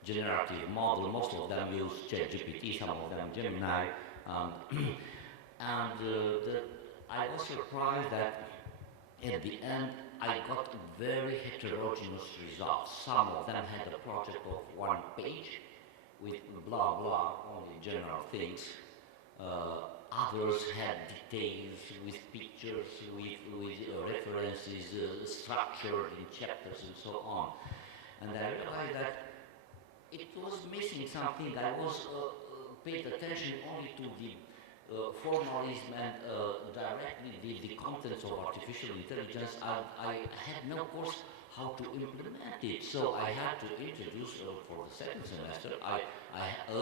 generative model. Most of them use ChatGPT, some of them Gemini, and I was surprised that at the end I got very heterogeneous results. Some of them had a project of 1 page with blah blah, only general things. Others had details with pictures, with references structured in chapters and so on. And I realized that it was missing something. I was paid attention only to the formalism and directly the contents of artificial intelligence. I had no course how to implement it. So I had to introduce, for the second semester,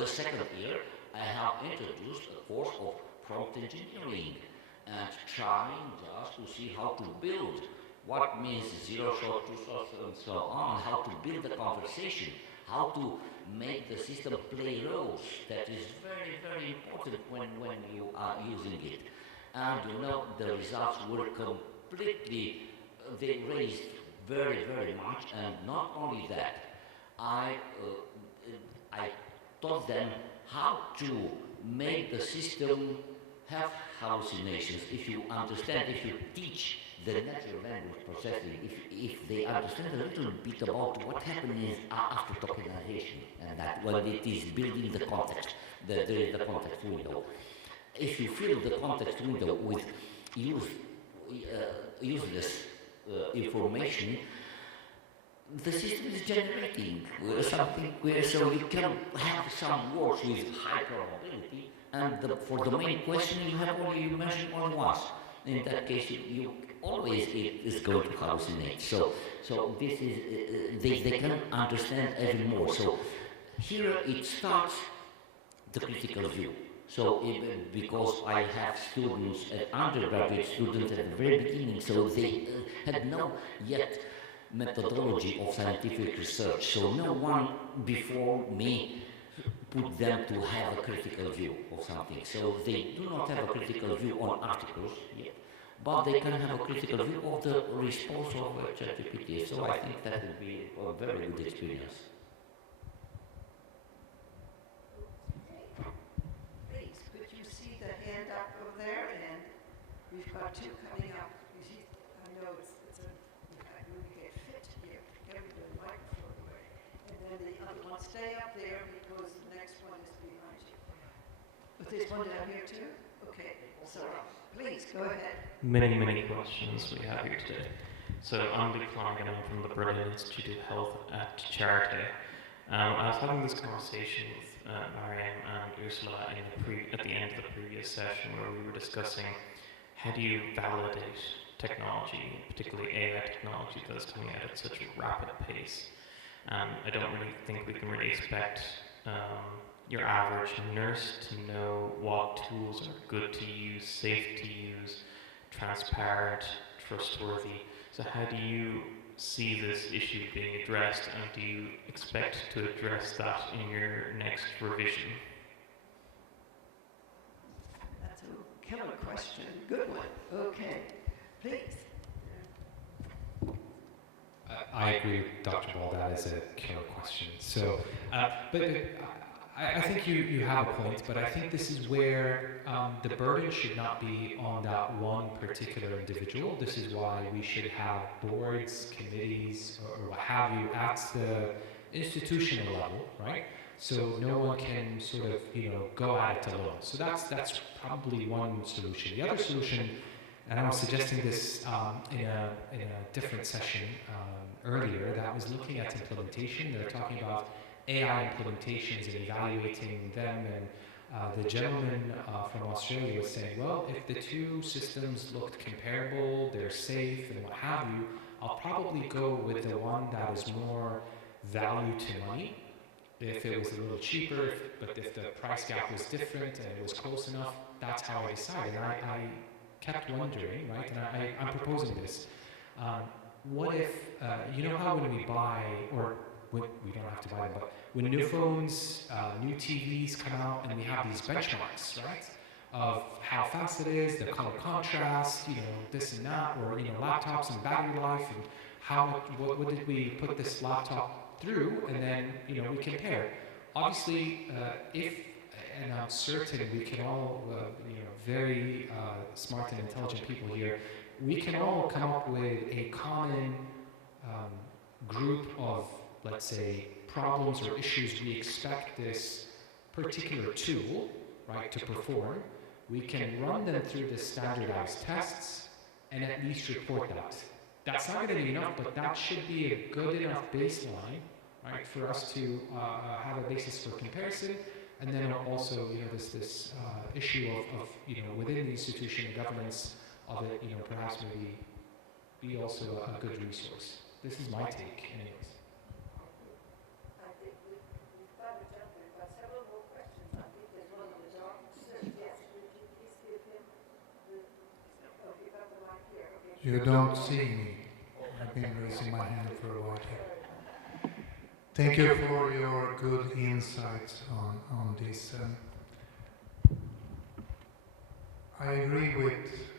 second year, I have introduced a course of prompt engineering and trying just to see how to build what means zero shot, two shots, and so on, how to build a conversation, how to make the system play roles. That is very, very important when you are using it. And you know, the results were completely, they raised very, very much, and not only that, I taught them how to make the system have hallucinations. If you understand, if you teach the natural language processing, if they understand a little bit about what happens after tokenization, and that when it is building the context, the context window. If you fill the context window with useless information, the system is generating something where so you can have some words with high probability, and for the main question you mention only once. In that case, you always it is going to hallucinate. So this is they can understand even more. So here it starts the critical view. So because I have students, undergraduate students at the very beginning, so they had no yet methodology of scientific research. So no one before me put them to have a critical view of something. So they do not have a critical view on articles yet, but they can have a critical view of the response of ChatGPT. So I think that would be a very good experience. Please, could you see the hand up over there? And we've got two coming up. You see, I know it's a, I really get fit here. Get the microphone away. And then the other one, stay up there because the next one is behind you. But there's one down here too? Okay, so please, go ahead. Many questions we have here today. So I'm Luke Flanagan, I'm from the Berlin Institute of Health at Charité. I was having this conversation with Marianne and Ursula at the end of the previous session where we were discussing how do you validate technology, particularly AI technology that is coming out at such a rapid pace. I don't really think we can really expect your average nurse to know what tools are good to use, safe to use, transparent, trustworthy. So how do you see this issue being addressed, and do you expect to address that in your next revision? That's a killer question. Good one. Okay. Please. I agree with Dr. Ball, that is a killer question. So, but I think you have a point, but I think this is where the burden should not be on that one particular individual. This is why we should have boards, committees, or what have you at the institutional level, right? So no one can sort of, go at it alone. So that's probably one solution. The other solution, and I was suggesting this in a different session earlier, that was looking at implementation. They're talking about AI implementations and evaluating them, and the gentleman from Australia was saying, well, if the two systems looked comparable, they're safe and what have you, I'll probably go with the one that is more value to money. If it was a little cheaper, but if the price gap was different and it was close enough, that's how I decided. And I kept wondering, right, and I'm proposing this. What if, how when we buy, or we don't have to buy them, but when new phones, new TVs come out and we have these benchmarks, right, of how fast it is, the color contrast, this and that, or, laptops and battery life, and what did we put this laptop through, and then, we compare. Obviously, if, and I'm certain we can all, very smart and intelligent people here, we can all come up with a common group of, let's say, problems or issues we expect this particular tool, right, to perform. We can run them through the standardized tests and at least report that. That's not going to be enough, but that should be a good enough baseline, right, for us to have a basis for comparison. And then also, this issue of within the institution, the governance of it, perhaps maybe be also a good resource. This is my take, anyways. I think we've got to jump in. We've got several more questions. I think there's one on the dark. Yes, would you please give him the... Oh, you got the mic here. Okay. You don't see me. I've been raising my hand for a while here. Thank you for your good insights on this. I agree with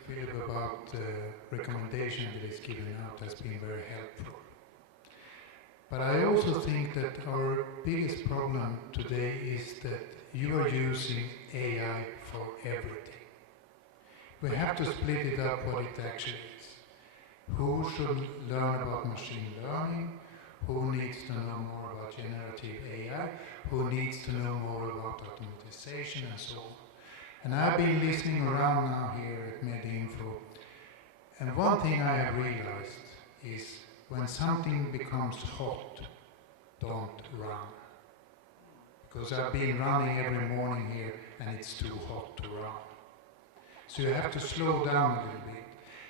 Philip about the recommendation that is given out has been very helpful. But I also think that our biggest problem today is that you are using AI for everything. We have to split it up what it actually is. Who should learn about machine learning? Who needs to know more about generative AI? Who needs to know more about automatization and so on? And I've been listening around now here at MedInfo, and one thing I have realized is when something becomes hot, don't run. Because I've been running every morning here and it's too hot to run. So you have to slow down a little bit.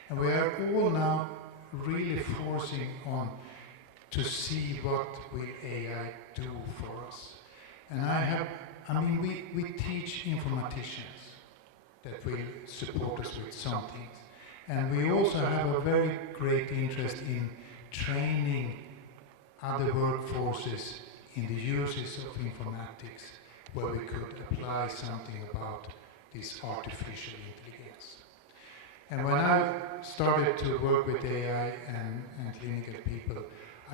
And we are all now really forcing on to see what will AI do for us. And we teach informaticians that will support us with some things. And we also have a very great interest in training other workforces in the uses of informatics, where we could apply something about this artificial intelligence. And when I started to work with AI and clinical people,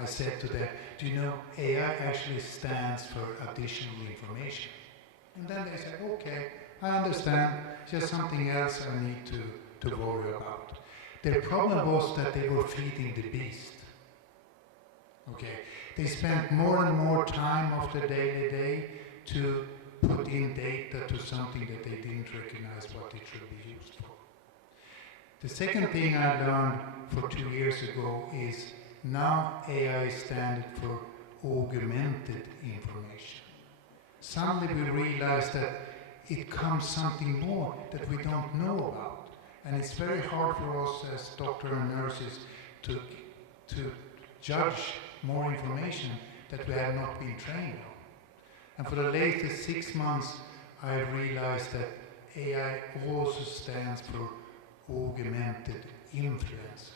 I said to them, do you know, AI actually stands for additional information? And then they said, okay, I understand, just something else I need to worry about. Their problem was that they were feeding the beast. Okay, they spent more and more time of the daily day to put in data to something that they didn't recognize what it should be used for. The second thing I learned for 2 years ago is now AI is standard for augmented information. Suddenly we realize that it comes something more that we don't know about. And it's very hard for us as doctors and nurses to judge more information that we have not been trained on. And for the latest 6 months, I have realized that AI also stands for augmented influencers.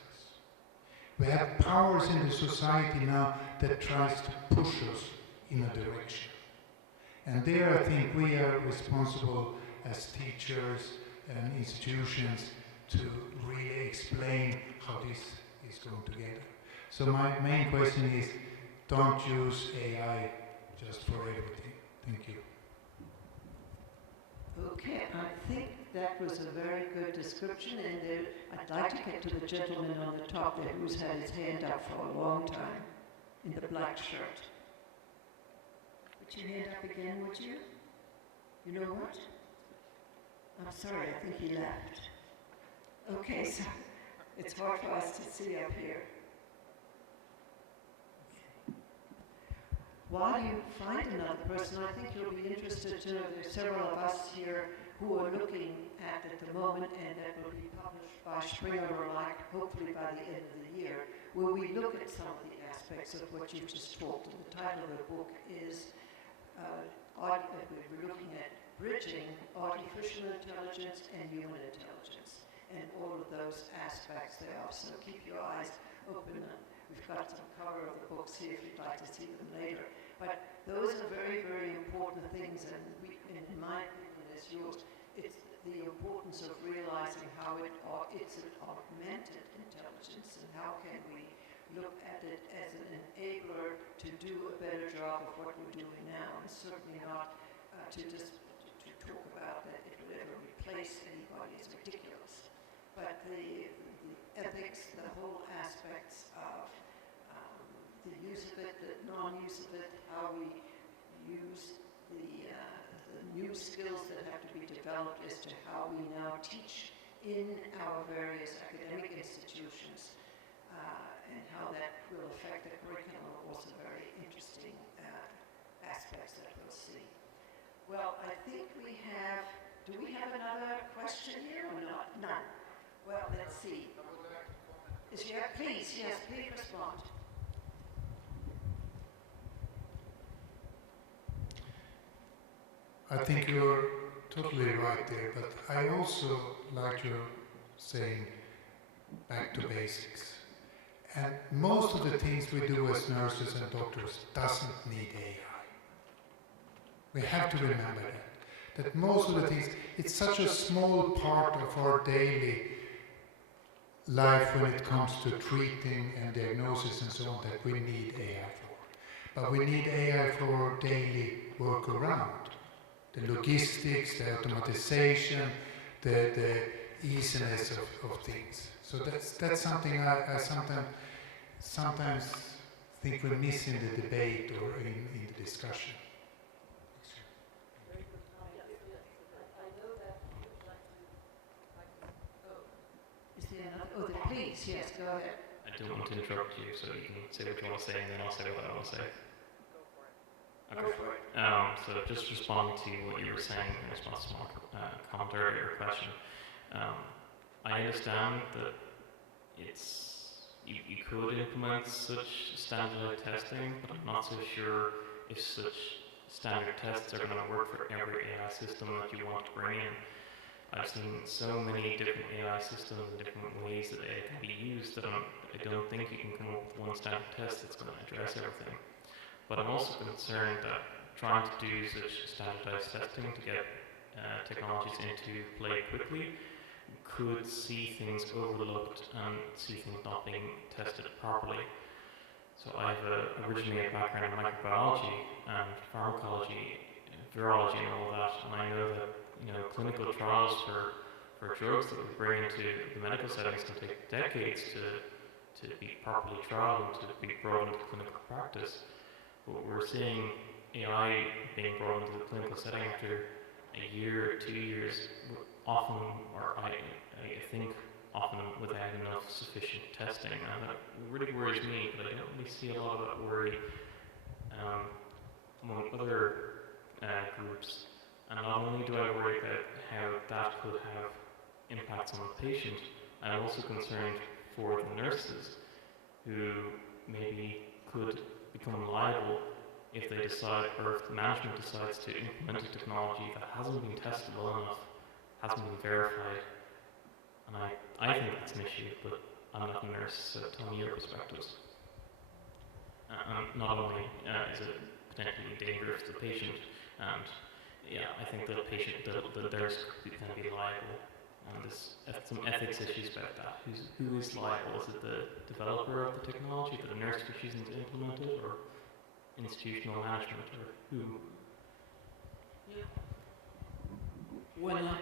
We have powers in the society now that tries to push us in a direction. And there I think we are responsible as teachers and institutions to really explain how this is going together. So my main question is, don't use AI just for everything. Thank you. Okay, I think that was a very good description, and I'd like to get to the gentleman on the top there who's had his hand up for a long time in the black shirt. Put your hand up again, would you? You know what? I'm sorry, I think he left. Okay, so it's hard for us to see up here. While you find another person, I think you'll be interested to know there's several of us here who are looking at the moment, and that will be published by Springer or like, hopefully by the end of the year, where we look at some of the aspects of what you've just talked. And the title of the book is, we're looking at bridging artificial intelligence and human intelligence, and all of those aspects thereof. So keep your eyes open. We've got some cover of the books here if you'd like to see them later. But those are very, very important things, and in my opinion, as yours, it's the importance of realizing how it's an augmented intelligence, and how can we look at it as an enabler to do a better job of what we're doing now, and certainly not to talk about that it will ever replace anybody is ridiculous. But the ethics, the whole aspects of the use of it, the non-use of it, how we use the new skills that have to be developed as to how we now teach in our various academic institutions, and how that will affect the curriculum are also very interesting aspects that we'll see. Well, I think we have, do we have another question here or not? None. Well, let's see. Please respond. I think you're totally right there, but I also like your saying back to basics. And most of the things we do as nurses and doctors doesn't need AI. We have to remember that most of the things, it's such a small part of our daily life when it comes to treating and diagnosis and so on that we need AI for. But we need AI for our daily work around. The logistics, the automatization, the easiness of things. So that's something I sometimes think we miss in the debate or in the discussion. Is there another? Oh, please, yes, go ahead. I don't want to interrupt you, so you can say what you want to say, and then I'll say what I want to say. Go for it. So just responding to what you were saying in response to my comment earlier, question. I understand that you could implement such standardized testing, but I'm not so sure if such standard tests are going to work for every AI system that you want to bring in. I've seen so many different AI systems and different ways that AI can be used that I don't think you can come up with one standard test that's going to address everything. But I'm also concerned that trying to do such standardized testing to get technologies into play quickly could see things overlooked and see things not being tested properly. So I have originally a background in microbiology and pharmacology, virology and all that, and I know that clinical trials for drugs that we bring into the medical settings can take decades to be properly trialed and to be brought into clinical practice. But we're seeing AI being brought into the clinical setting after a year or 2 years, often, or I think often without enough sufficient testing, and that really worries me, but I don't really see a lot of that worry among other groups. And not only do I worry about how that could have impacts on the patient, I'm also concerned for the nurses who maybe could become liable if they decide, or if the management decides to implement a technology that hasn't been tested well enough, hasn't been verified. And I think that's an issue, but I'm not a nurse, so tell me your perspectives. Not only is it potentially dangerous to the patient, and yeah, I think the patient, the nurse can be liable, and there's some ethics issues about that. Who is liable? Is it the developer of the technology, the nurse who's choosing to implement it, or institutional management, or who? Yeah. Well, I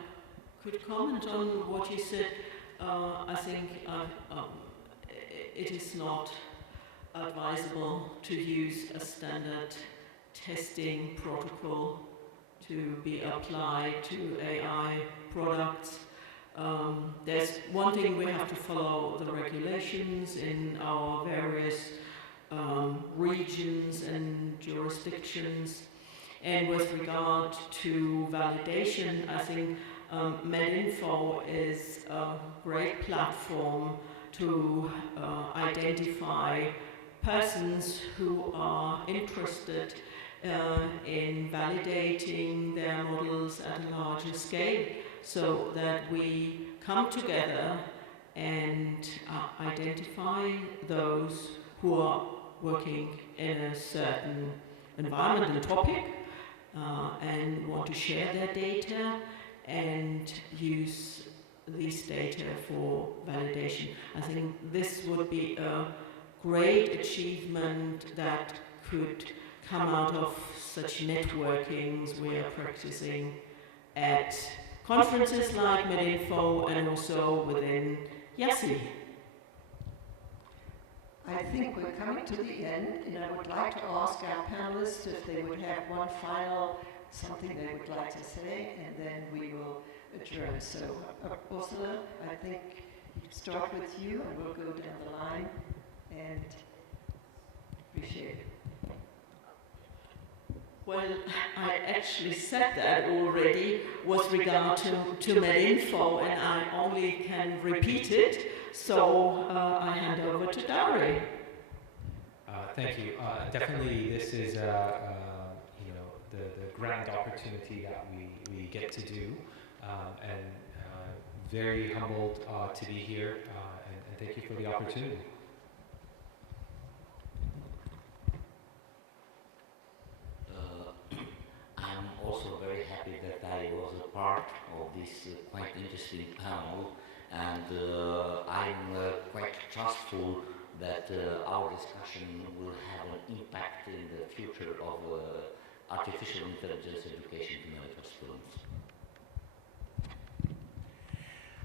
could comment on what you said. I think it is not advisable to use a standard testing protocol to be applied to AI products. There's one thing, we have to follow the regulations in our various regions and jurisdictions. And with regard to validation, I think MedInfo is a great platform to identify persons who are interested in validating their models at a larger scale, so that we come together and identify those who are working in a certain environment and topic and want to share their data and use these data for validation. I think this would be a great achievement that could come out of such networkings we are practicing at conferences like MedInfo and also within IAHSI. I think we're coming to the end, and I would like to ask our panelists if they would have one final something they would like to say, and then we will adjourn. So, Ursula, I think we start with you, and we'll go down the line, and appreciate it. Well, I actually said that already with regard to MedInfo, and I only can repeat it. So I hand over to Dari. Thank you. Definitely, this is the grand opportunity that we get to do, and very humbled to be here, and thank you for the opportunity. this quite interesting panel, and I'm quite trustful that our discussion will have an impact in the future of artificial intelligence education to medical students.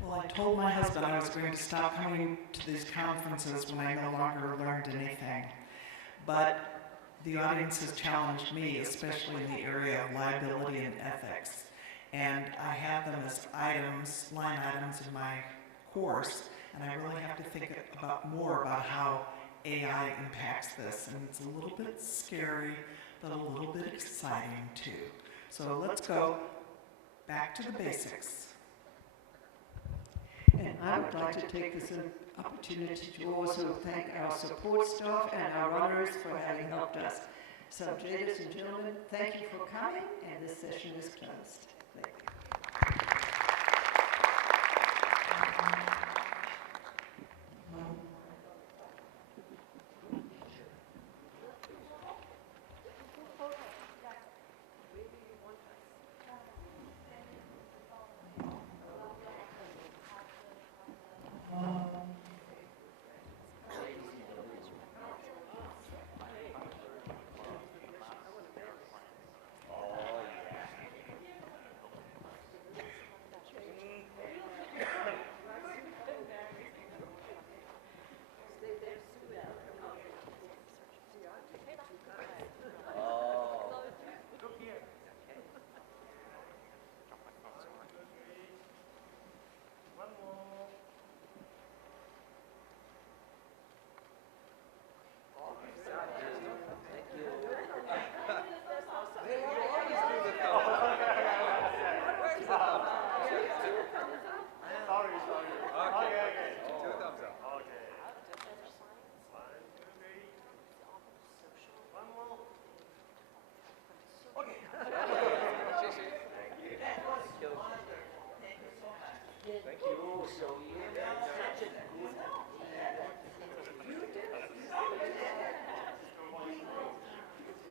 Well, I told my husband I was going to stop coming to these conferences when I no longer learned anything. But the audience has challenged me, especially in the area of liability and ethics. And I have them as items, line items in my course, and I really have to think more about how AI impacts this. And it's a little bit scary, but a little bit exciting too. So let's go back to the basics. And I would like to take this opportunity to also thank our support staff and our runners for having helped us. So, ladies and gentlemen, thank you for coming, and this session is closed. Thank you. Sorry. Okay.